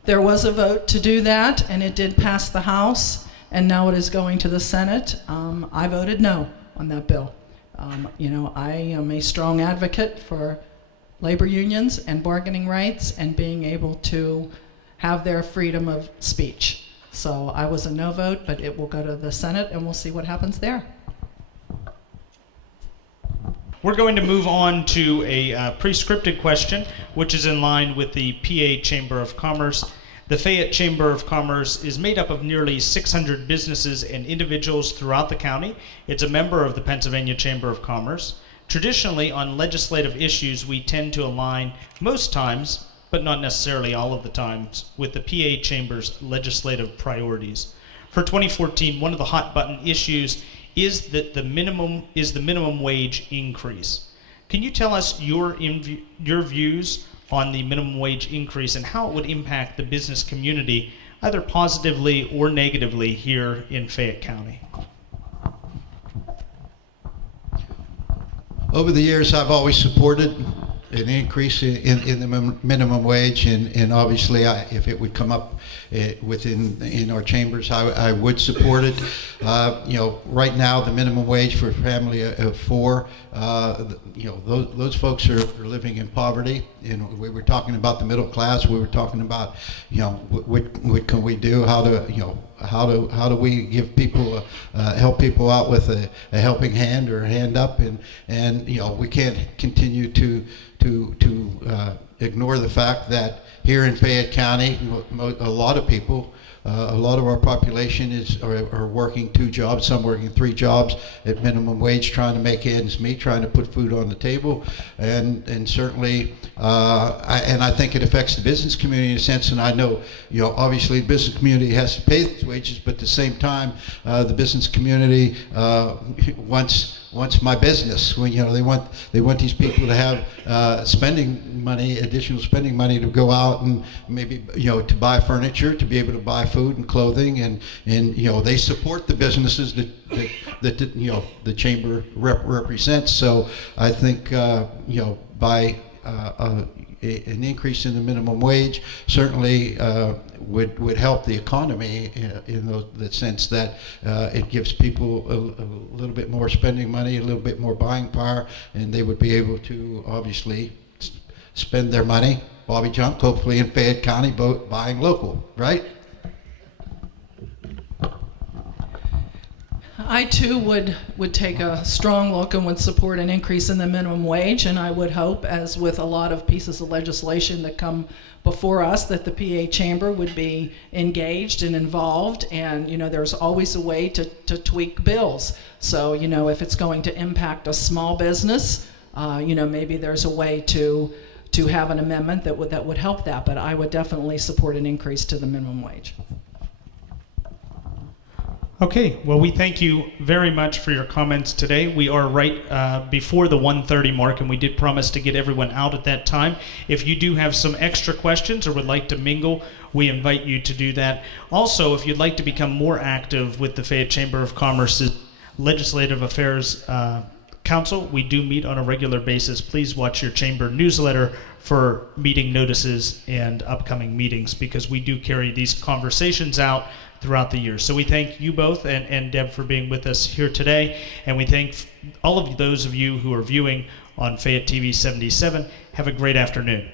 There was a vote to do that, and it did pass the House, and now it is going to the Senate. I voted no on that bill. I am a strong advocate for labor unions and bargaining rights and being able to have their freedom of speech. So I was a no vote, but it will go to the Senate and we'll see what happens there. We're going to move on to a pre-scripted question, which is in line with the PA Chamber of Commerce. The Fayette Chamber of Commerce is made up of nearly 600 businesses and individuals throughout the county. It's a member of the Pennsylvania Chamber of Commerce. Traditionally, on legislative issues, we tend to align most times, but not necessarily all of the times, with the PA Chamber's legislative priorities. For 2014, one of the hot button issues is that the minimum wage increase. Can you tell us your views on the minimum wage increase and how it would impact the business community, either positively or negatively, here in Fayette County? Over the years, I've always supported an increase in the minimum wage, and obviously, if it would come up in our chambers, I would support it. Right now, the minimum wage for a family of four, those folks are living in poverty. And we were talking about the middle class. We were talking about, what can we do? How do we give people help people out with a helping hand or a hand up? And we can't continue to ignore the fact that here in Fayette County, a lot of people, a lot of our population are working 2 jobs, some working 3 jobs at minimum wage, trying to make ends meet, trying to put food on the table, and certainly, I think it affects the business community in a sense. And I know, obviously, the business community has to pay these wages, but at the same time, the business community wants my business. When, they want these people to have additional spending money to go out and maybe to buy furniture, to be able to buy food and clothing, and they support the businesses that the chamber represents. So I think by an increase in the minimum wage certainly would help the economy in the sense that it gives people a little bit more spending money, a little bit more buying power, and they would be able to obviously spend their money, Bobby Junk, hopefully in Fayette County, buying local, right? I too would take a strong look and would support an increase in the minimum wage, and I would hope, as with a lot of pieces of legislation that come before us, that the PA Chamber would be engaged and involved, and there's always a way to tweak bills. So if it's going to impact a small business, maybe there's a way to have an amendment that would help that, but I would definitely support an increase to the minimum wage. Okay, well, we thank you very much for your comments today. We are right before the 1:30 mark, and we did promise to get everyone out at that time. If you do have some extra questions or would like to mingle, we invite you to do that. Also, if you'd like to become more active with the Fayette Chamber of Commerce's Legislative Affairs Council, we do meet on a regular basis. Please watch your chamber newsletter for meeting notices and upcoming meetings, because we do carry these conversations out throughout the year. So we thank you both and Deb for being with us here today, and we thank all of those of you who are viewing on Fayette TV 77. Have a great afternoon.